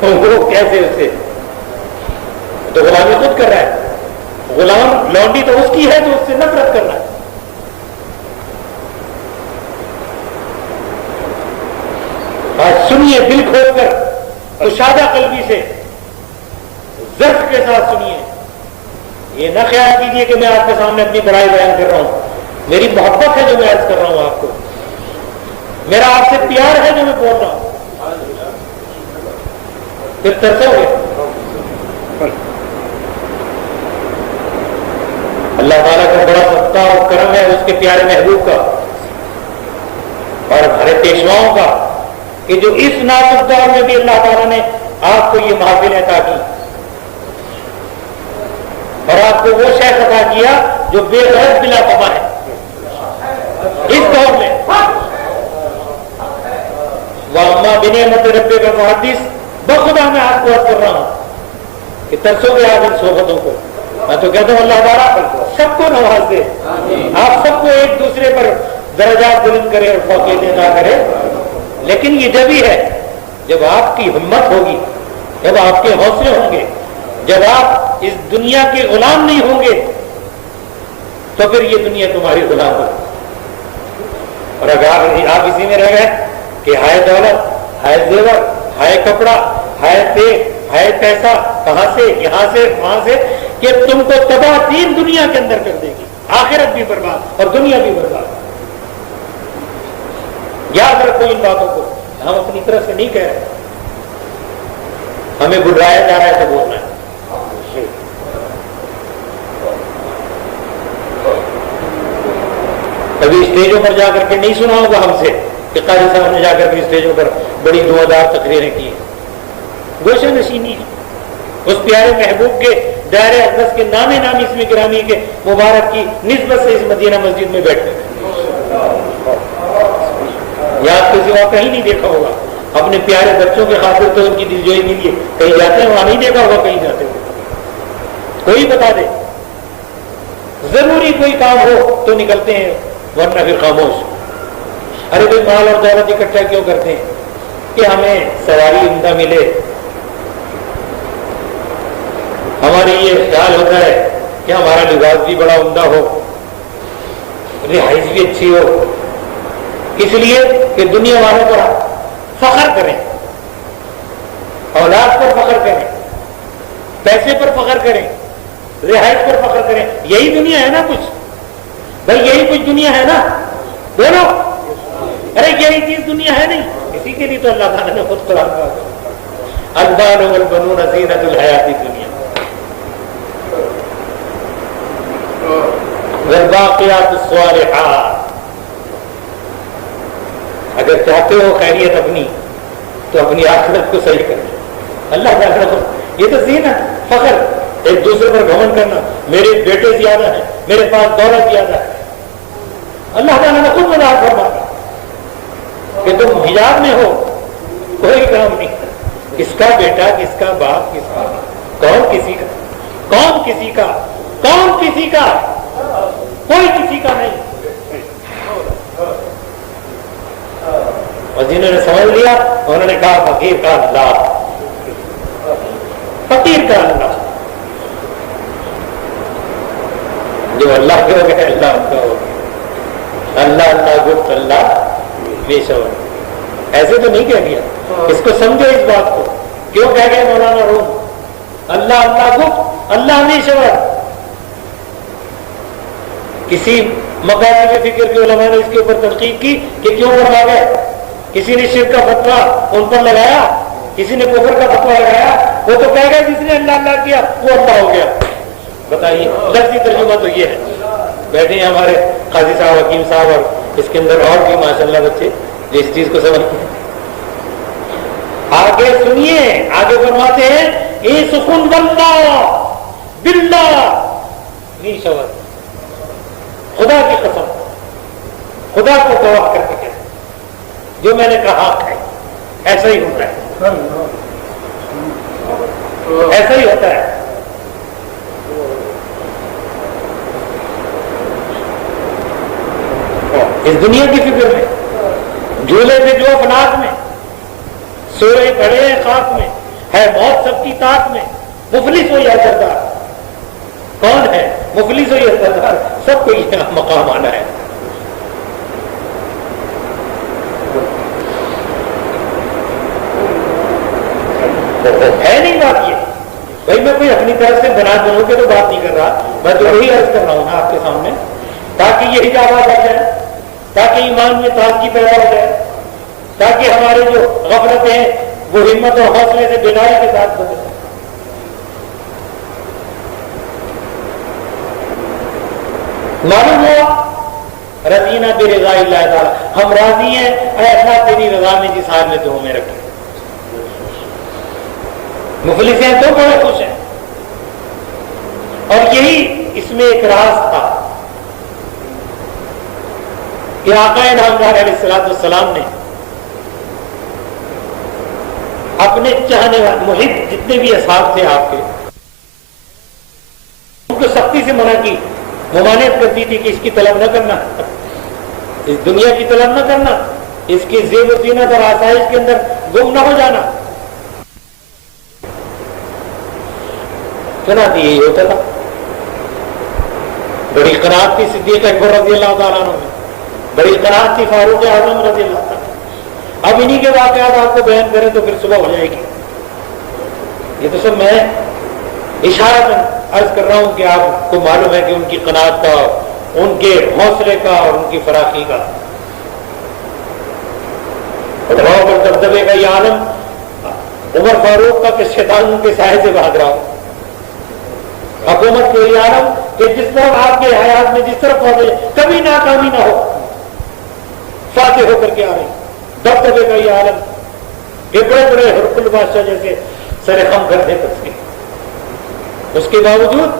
وہ کیسے اسے تو غلامی خود کر رہا ہے. غلام لونڈی تو اس کی ہے جو اس سے نفرت کر رہا ہے. آج سنیے دل کھول کر, کشادہ قلبی سے, ظرف کے ساتھ سنیے. یہ نہ خیال کیجیے کہ میں آپ کے سامنے اپنی برائی بیان کر رہا ہوں. میری محبت ہے جو میں عرض کر رہا ہوں آپ کو, میرا آپ سے پیار ہے جو میں بول رہا ہوں. پھر ترسو گے. اللہ تعالیٰ کا بڑا صدقہ اور کرم ہے اس کے پیارے محبوب کا اور ہمارے پیشواؤں کا کہ جو اس نازک دور میں بھی اللہ تعالیٰ نے آپ کو یہ محافل عطا کی اور آپ کو وہ شیخ عطا کیا جو بے غرض بلا تباہ ہے اس دور میں. وَأَمَّا بِنِعْمَتِ رَبِّكَ فَحَدِّثْ, بخدا میں آپ کو عرض کر رہا ہوں کہ ترسو گے آپ ان صحبتوں کو. میں تو کہتا ہوں اللہ تعالیٰ سب کو نواز دے, آپ سب کو ایک دوسرے پر درجات بلند کرے اور فوقیت عطا کرے. لیکن یہ جب ہی ہے جب آپ کی ہمت ہوگی, جب آپ کے حوصلے ہوں گے, جب آپ اس دنیا کے غلام نہیں ہوں گے تو پھر یہ دنیا تمہاری غلام ہوگی. اور اگر آپ اسی میں رہ گئے کہ ہائے دولت, ہائے زیور, ہائے کپڑا, ہائے تیل, ہائے پیسہ, کہاں سے, یہاں سے, وہاں سے, کہ تم کو تباہ تین دنیا کے اندر کر دے گی, آخرت بھی برباد اور دنیا بھی برباد. یاد رکھو ان باتوں کو. ہم اپنی طرف سے نہیں کہہ رہے, ہمیں بلوایا جا رہا ہے تو بولنا ہے. کبھی اسٹیجوں پر جا کر کے نہیں سنا ہوگا ہم سے کہ قاری صاحب نے جا کر کے اسٹیجوں پر بڑی دعادار تقریریں کی. گوشہ نشینی ہے اس پیارے محبوب کے دائرہ اقدس کے نام نامی اسم گرامی کے مبارک کی نسبت سے اس مدینہ مسجد میں بیٹھتے ہیں. یاد کے سوا کہیں نہیں دیکھا ہوگا. اپنے پیارے بچوں کے خاطر تو ان کی دلجوئی کے لیے کہیں جاتے ہیں, وہاں نہیں دیکھا ہوگا کہیں جاتے ہوئے. کوئی بتا دے, ضروری کوئی کام ہو تو نکلتے ہیں ورنہ پھر خاموش. ارے بھائی مال اور دولت اکٹھا کیوں کرتے ہیں کہ ہمیں سواری عمدہ ملے. ہماری یہ خیال ہوتا ہے کہ ہمارا لباس بھی بڑا عمدہ ہو, رہائش بھی اچھی ہو, اس لیے کہ دنیا والوں پر فخر کریں, اولاد پر فخر کریں, پیسے پر فخر کریں, رہائش پر فخر کریں. یہی دنیا ہے نا کچھ بھائی, یہی کچھ دنیا ہے نا, بولو. ارے یہی چیز دنیا ہے نہیں. اسی کے لیے تو اللہ تعالیٰ نے خود قرآن کہا البان والبنون زینۃ الحیات الدنیا والباقیات الصالحات. اگر چاہتے ہو خیریت اپنی تو اپنی آخرت کو صحیح کرنا. اللہ تعالیٰ یہ تو زینت, فخر, ایک دوسرے پر گھمنڈ کرنا, میرے بیٹے زیادہ ہیں, میرے پاس دولت زیادہ ہے. اللہ تعالیٰ نے خود وضاحت فرمایا کہ تم حجاب میں ہو, کوئی کام نہیں. کس کا بیٹا, کس کا باپ, کس کا, کون کسی کا, کون کسی کا, کون کسی کا, کوئی کسی کا نہیں. اور جنہوں نے سمجھ لیا انہوں نے کہا فقیر کا اللہ, فقیر کا اللہ. جو اللہ کے ہو گئے اللہ ان کا ہو گیا. اللہ اللہ گفت اللہ پیشور. ایسے تو نہیں کہہ دیا, اس کو سمجھو اس بات کو. کیوں کہہ گئے مولانا روم اللہ اللہ گفت اللہ پیشور. کسی مقاصد فکر کے علماء نے اس کے اوپر تحقیق کی کہ کیوں فرما گئے. کسی نے شرک کا فتویٰ ان پر لگایا, کسی نے کفر کا فتویٰ لگایا, وہ تو کہہ گئے جس نے اللہ اللہ کیا وہ اللہ ہو گیا. بتائیے لفظی ترجمہ تو یہ ہے. بیٹھے ہیں ہمارے قاضی صاحب, حکیم صاحب اور اس کے اندر اور بھی ماشاءاللہ بچے جو اس چیز کو سمجھتے ہیں. آگے سنیے, آگے فرماتے ہیں اے سکون باللہ باللہ نیشور, خدا کی قسم, خدا کو گواہ کر کے کہتے جو میں نے کہا ہے ایسا ہی ہوتا ہے, ایسا ہی ہوتا ہے. اس دنیا کی فکر میں, جھولے سے جو افلاک میں, سورے پڑے خاک میں, ہے موت سب کی طاق میں، مفلس ہو یا سردار، کون ہے مفلس ہو یا سردار، سب کو یہ مقام آنا ہے۔ ہے نہیں بات یہ بھائی، میں کوئی اپنی طرف سے بنا بنو کے تو بات نہیں کر رہا، میں تو وہی عرض کر رہا ہوں نا آپ کے سامنے، تاکہ یہ حجابات ہٹ جائے، تاکہ ایمان میں تازگی پیدا ہو جائے، تاکہ ہمارے جو غفلتیں ہیں وہ ہمت اور حوصلے سے بیداری کے ساتھ بدلے۔ معلوم ہوا رضینا برضا اللہ تعالیٰ، ہم راضی ہیں اے اللہ تیری رضا میں جس حال میں تو ہمیں رکھے۔ مفلس ہیں تو بڑے خوش ہیں، اور یہی اس میں ایک راز تھا کہ آقا نامدار علیہ السلام نے اپنے چاہنے والے محب جتنے بھی اصحاب تھے آپ کے، ان کو سختی سے منع کی، ممانعت کرتی تھی کہ اس کی طلب نہ کرنا، اس دنیا کی طلب نہ کرنا، اس کی زیب و زینت اور آسائش کے اندر گم نہ ہو جانا۔ چنانچہ یہی ہوتا تھا۔ بڑی قناعت تھی صدیق اکبر رضی اللہ تعالیٰ عنہ میں، بڑی قناعت تھی فاروق اعظم رضی اللہ تعالیٰ۔ اب انہی کے واقعات آپ کو بیان کریں تو پھر صبح ہو جائے گی، یہ تو سب میں اشارہ عرض کر رہا ہوں کہ آپ کو معلوم ہے کہ ان کی قناعت کا، ان کے حوصلے کا اور ان کی فراخی کا اور دبدبے کا یہ عالم عمر فاروق کا کہ شیطان ان کے سائے سے بھاگ رہا ہو، حکومت کے یہ عالم کہ جس طرح آپ کے حیات میں جس طرح پہنچے کبھی ناکامی نہ ہو، فاتح ہو کر کے آ رہے، دبدبے کا یہ عالم کہ بڑے بڑے ہرقل بادشاہ جیسے سر خم کرتے تھے، اس کے باوجود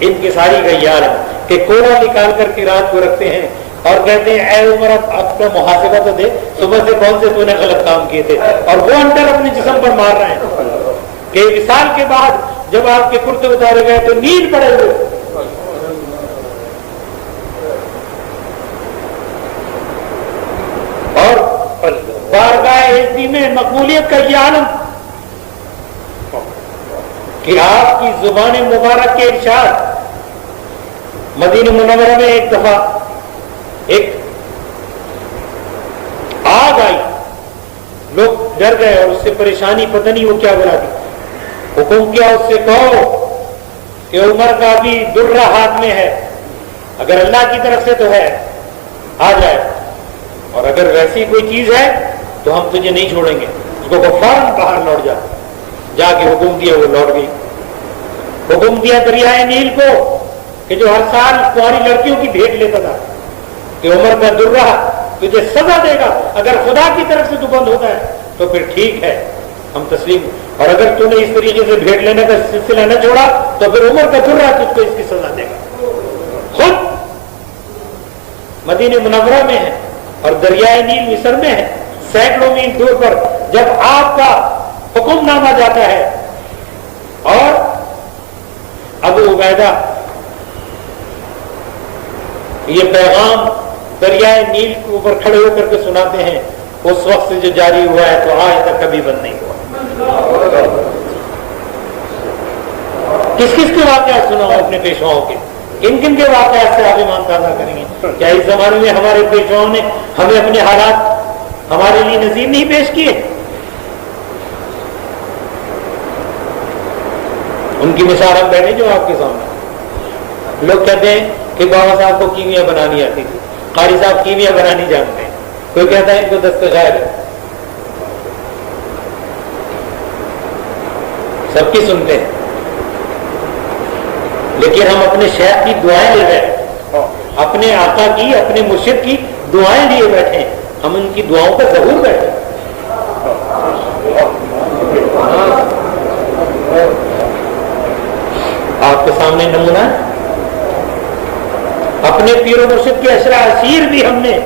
ان کے ساری کا یہ عالم کہ کوڑا نکال کر کے رات کو رکھتے ہیں اور کہتے ہیں اے عمر اب اپنا محاسبہ تو دے، صبح سے کون سے تو نے غلط کام کیے تھے، اور وہ انڈر اپنے جسم پر مار رہے ہیں کہ وصال کے بعد جب آپ کے کرتے اتارے گئے تو نیند پڑے ہوئے، اور بارگاہ عزی میں مقبولیت کا یہ عالم کہ آپ کی زبان مبارک کے ارشاد، مدینہ منورہ میں ایک دفعہ ایک آگ آئی، لوگ ڈر گئے اور اس سے پریشانی پتہ نہیں وہ کیا بلا دی، حکم کیا اس سے کہو کہ عمر کا بھی درہ ہاتھ میں ہے، اگر اللہ کی طرف سے تو ہے آ جائے، اور اگر ویسی کوئی چیز ہے تو ہم تجھے نہیں چھوڑیں گے، اس کو فوراً باہر لوٹ جا کے حکم دیا، وہ لوٹ گئی۔ حکم دیا دریائے نیل کو کہ جو ہر سال کنواری لڑکیوں کی بھیٹ لیتا تھا کہ عمر کا درہ تجھے سزا دے گا، اگر خدا کی طرف سے تو بند ہوتا ہے تو پھر ٹھیک ہے ہم تسلیم، اور اگر تو نے اس طریقے سے بھیٹ لینے کا سلسلہ نہ چھوڑا تو پھر عمر کا درہ تجھ کو اس کی سزا دے گا۔ خود مدینہ منورہ میں ہے اور دریائے نیل مصر میں ہے، سینکڑوں میل دور پر جب آپ کا حکم نامہ جاتا ہے اور ابو عبیدہ یہ پیغام دریائے نیل کے اوپر کھڑے ہو کر کے سناتے ہیں، اس وقت سے جو جاری ہوا ہے تو آج تک کبھی بند نہیں ہوا۔ کس کس کے واقعات سنا ہو اپنے پیشواؤں کے، کن کن کے واقعات سے آپ ایمان تازہ کریں گے؟ کیا اس زمانے میں ہمارے پیشواؤں نے ہمیں اپنے حالات ہمارے لیے نظیر نہیں پیش کیے؟ ان کی مثال ہم بیٹھے جو آپ کے سامنے، لوگ کہتے ہیں کہ بابا صاحب کو کیمیا بنانی آتی تھی، قاری صاحب کیمیا بنانی جانتے ہیں، کوئی کہتا ہے ان کو دستخط ہے، سب کی سنتے ہیں، لیکن ہم اپنے شیخ کی دعائیں لے رہے، اپنے آقا کی، اپنے مرشد کی دعائیں لیے بیٹھے ہیں، ہم ان کی دعاؤں پر ضرور بیٹھے۔ آپ کے سامنے نمونہ، اپنے پیر و مرشد کے اشرا اسیر بھی ہم نے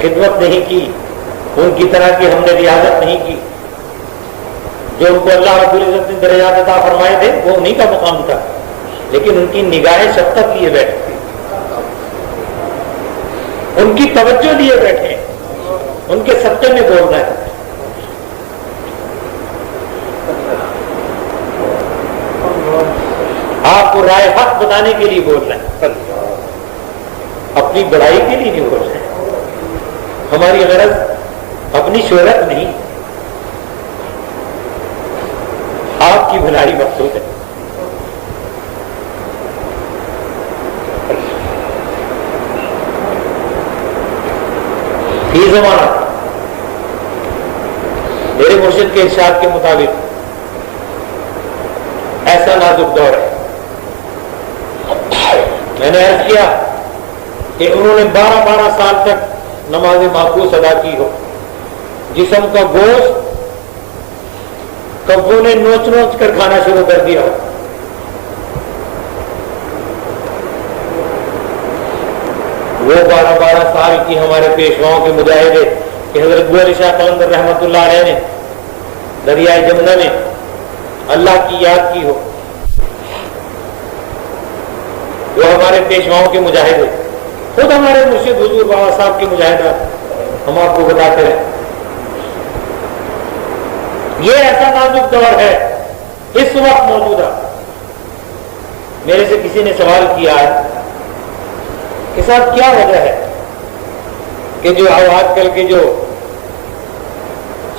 خدمت نہیں کی، ان کی طرح کی ہم نے ریاضت نہیں کی، جو ان کو اللہ رب العزت نے درجات عطا فرمائے تھے وہ انہیں کا مقام تھا، لیکن ان کی نگاہیں شفقت لیے بیٹھے، ان کی توجہ لیے بیٹھے، ان کے صدقے میں دوڑنا ہے۔ وہ رائے حق بتانے کے لیے بول رہے ہیں، اپنی بڑائی کے لیے نہیں بول رہے ہیں۔ ہماری غرض اپنی شہرت نہیں، آپ کی بھلائی مقصود ہے۔ فی زمانہ میرے مرشد کے ارشاد کے مطابق ایسا نازک دور ہے۔ میں نے عرض کیا کہ انہوں نے 12 سال تک نماز معکوس ادا کی ہو، جسم کا گوشت کبوں نے نوچ نوچ کر کھانا شروع کر دیا ہو، وہ 12 سال کی ہمارے پیشواؤں کے مجاہدے کہ حضرت ابو علی شاہ قلندر رحمۃ اللہ علیہ نے دریائے جمنا میں اللہ کی یاد کی ہو، وہ ہمارے پیشواؤں کے مجاہدے، خود ہمارے مرشد حضور بابا صاحب کے مجاہدات ہم آپ کو بتاتے ہیں۔ یہ ایسا نازک دور ہے اس وقت موجودہ۔ میرے سے کسی نے سوال کیا ہے کہ صاحب کیا وجہ ہے کہ جو آج کل کے جو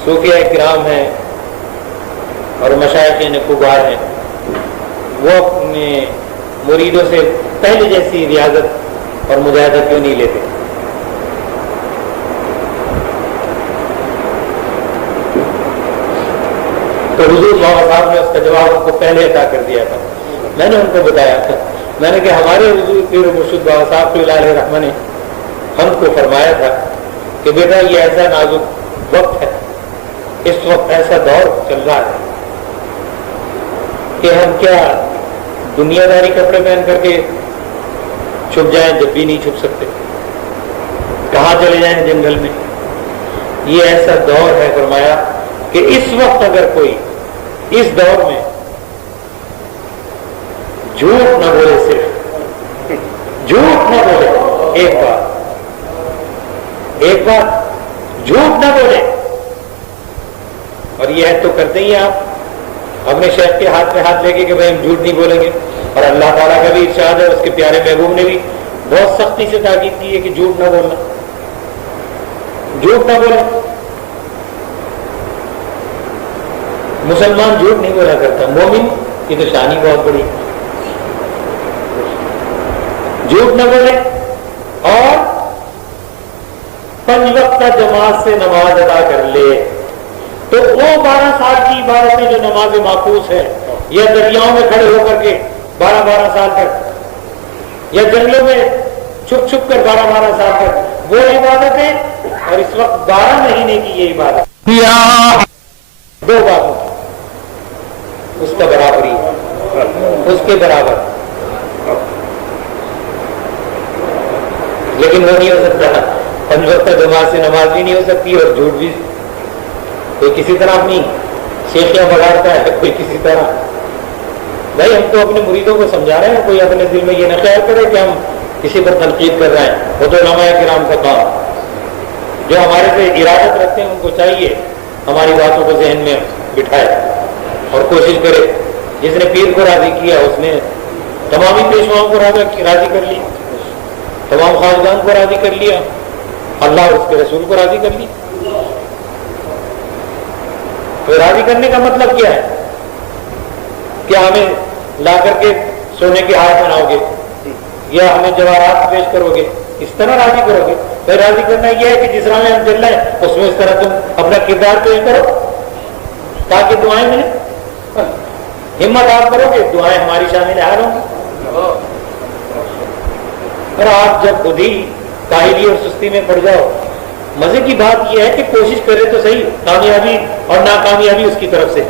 صوفیاء کرام ہیں اور مشائخین کبار ہیں وہ اپنے مریدوں سے پہلے جیسی ریاضت اور مجاہدہ کیوں نہیں لیتے؟ تو حضور بابا صاحب نے اس کا جواب ان کو پہلے عطا کر دیا تھا۔ میں نے ان کو بتایا تھا، میں نے کہ ہمارے حضور پیر مرشد بابا صاحب فی العالہ رحمہ نے ہم کو فرمایا تھا کہ بیٹا یہ ایسا نازک وقت ہے، اس وقت ایسا دور چل رہا ہے کہ ہم کیا دنیا داری کپڑے پہن کر کے چھپ جائیں جب بھی نہیں چھپ سکتے، کہاں چلے جائیں جنگل میں۔ یہ ایسا دور ہے فرمایا کہ اس وقت اگر کوئی اس دور میں جھوٹ نہ بولے، صرف جھوٹ نہ بولے، ایک بات جھوٹ نہ بولے، اور یہ تو کرتے ہی آپ اپنے شیخ کے ہاتھ پہ ہاتھ لے کے بھائی ہم جھوٹ نہیں بولیں گے، اور اللہ تعالیٰ کا بھی ارشاد ہے، اس کے پیارے محبوب نے بھی بہت سختی سے تاکید کی ہے کہ جھوٹ نہ بولنا، جھوٹ نہ بولے۔ مسلمان جھوٹ نہیں بولا کرتا، مومن کی تو شان ہی بہت بڑی، جھوٹ نہ بولے اور 5 وقتہ جماعت سے نماز ادا کر لے۔ تو وہ 12 سال کی عبادتیں جو نماز معکوس ہے، یا دریاؤں میں کھڑے ہو کر کے 12 سال تک، یا جنگلوں میں چھپ چھپ کر 12 سال تک، وہ عبادتیں، اور اس وقت 12 مہینے کی یہ عبادت، 2 باتوں کی اس کا برابری ہے، اس کے برابر، لیکن وہ نہیں ہو سکتا۔ 5 وقت جماعت سے نماز بھی نہیں ہو سکتی اور جھوٹ بھی، کوئی کسی طرح اپنی شیخیاں بگاڑتا ہے، کوئی کسی طرح۔ بھائی ہم تو اپنے مریدوں کو سمجھا رہے ہیں، کوئی اپنے دل میں یہ نہ خیال کرے کہ ہم کسی پر تنقید کر رہے ہیں، وہ تو علماء کرام کا کام، جو ہمارے سے ارادت رکھتے ہیں ان کو چاہیے ہماری باتوں کو ذہن میں بٹھائے اور کوشش کرے۔ جس نے پیر کو راضی کیا اس نے تمامی پیشواؤں کو راضی کر لیا، تمام خاندان کو راضی کر لیا، اللہ اور اس کے رسول کو راضی کر لیا۔ تو راضی کرنے کا مطلب کیا ہے؟ کیا ہمیں لا کر کے سونے کے ہار بناؤ گے یا ہمیں جواہرات پیش کرو گے، اس طرح راضی کرو گے؟ تو راضی کرنا یہ ہے کہ جس راہ میں ہم چل رہے ہیں اس میں اس طرح تم اپنا کردار پیش کرو تاکہ دعائیں ملیں۔ ہمت آپ کرو گے دعائیں ہماری شامل حال ہوں گی، اور آپ جب خود ہی کاہلی اور سستی میں پڑ جاؤ، مزے کی بات یہ ہے کہ کوشش کرے تو صحیح، کامیابی اور ناکامیابی اس کی طرف سے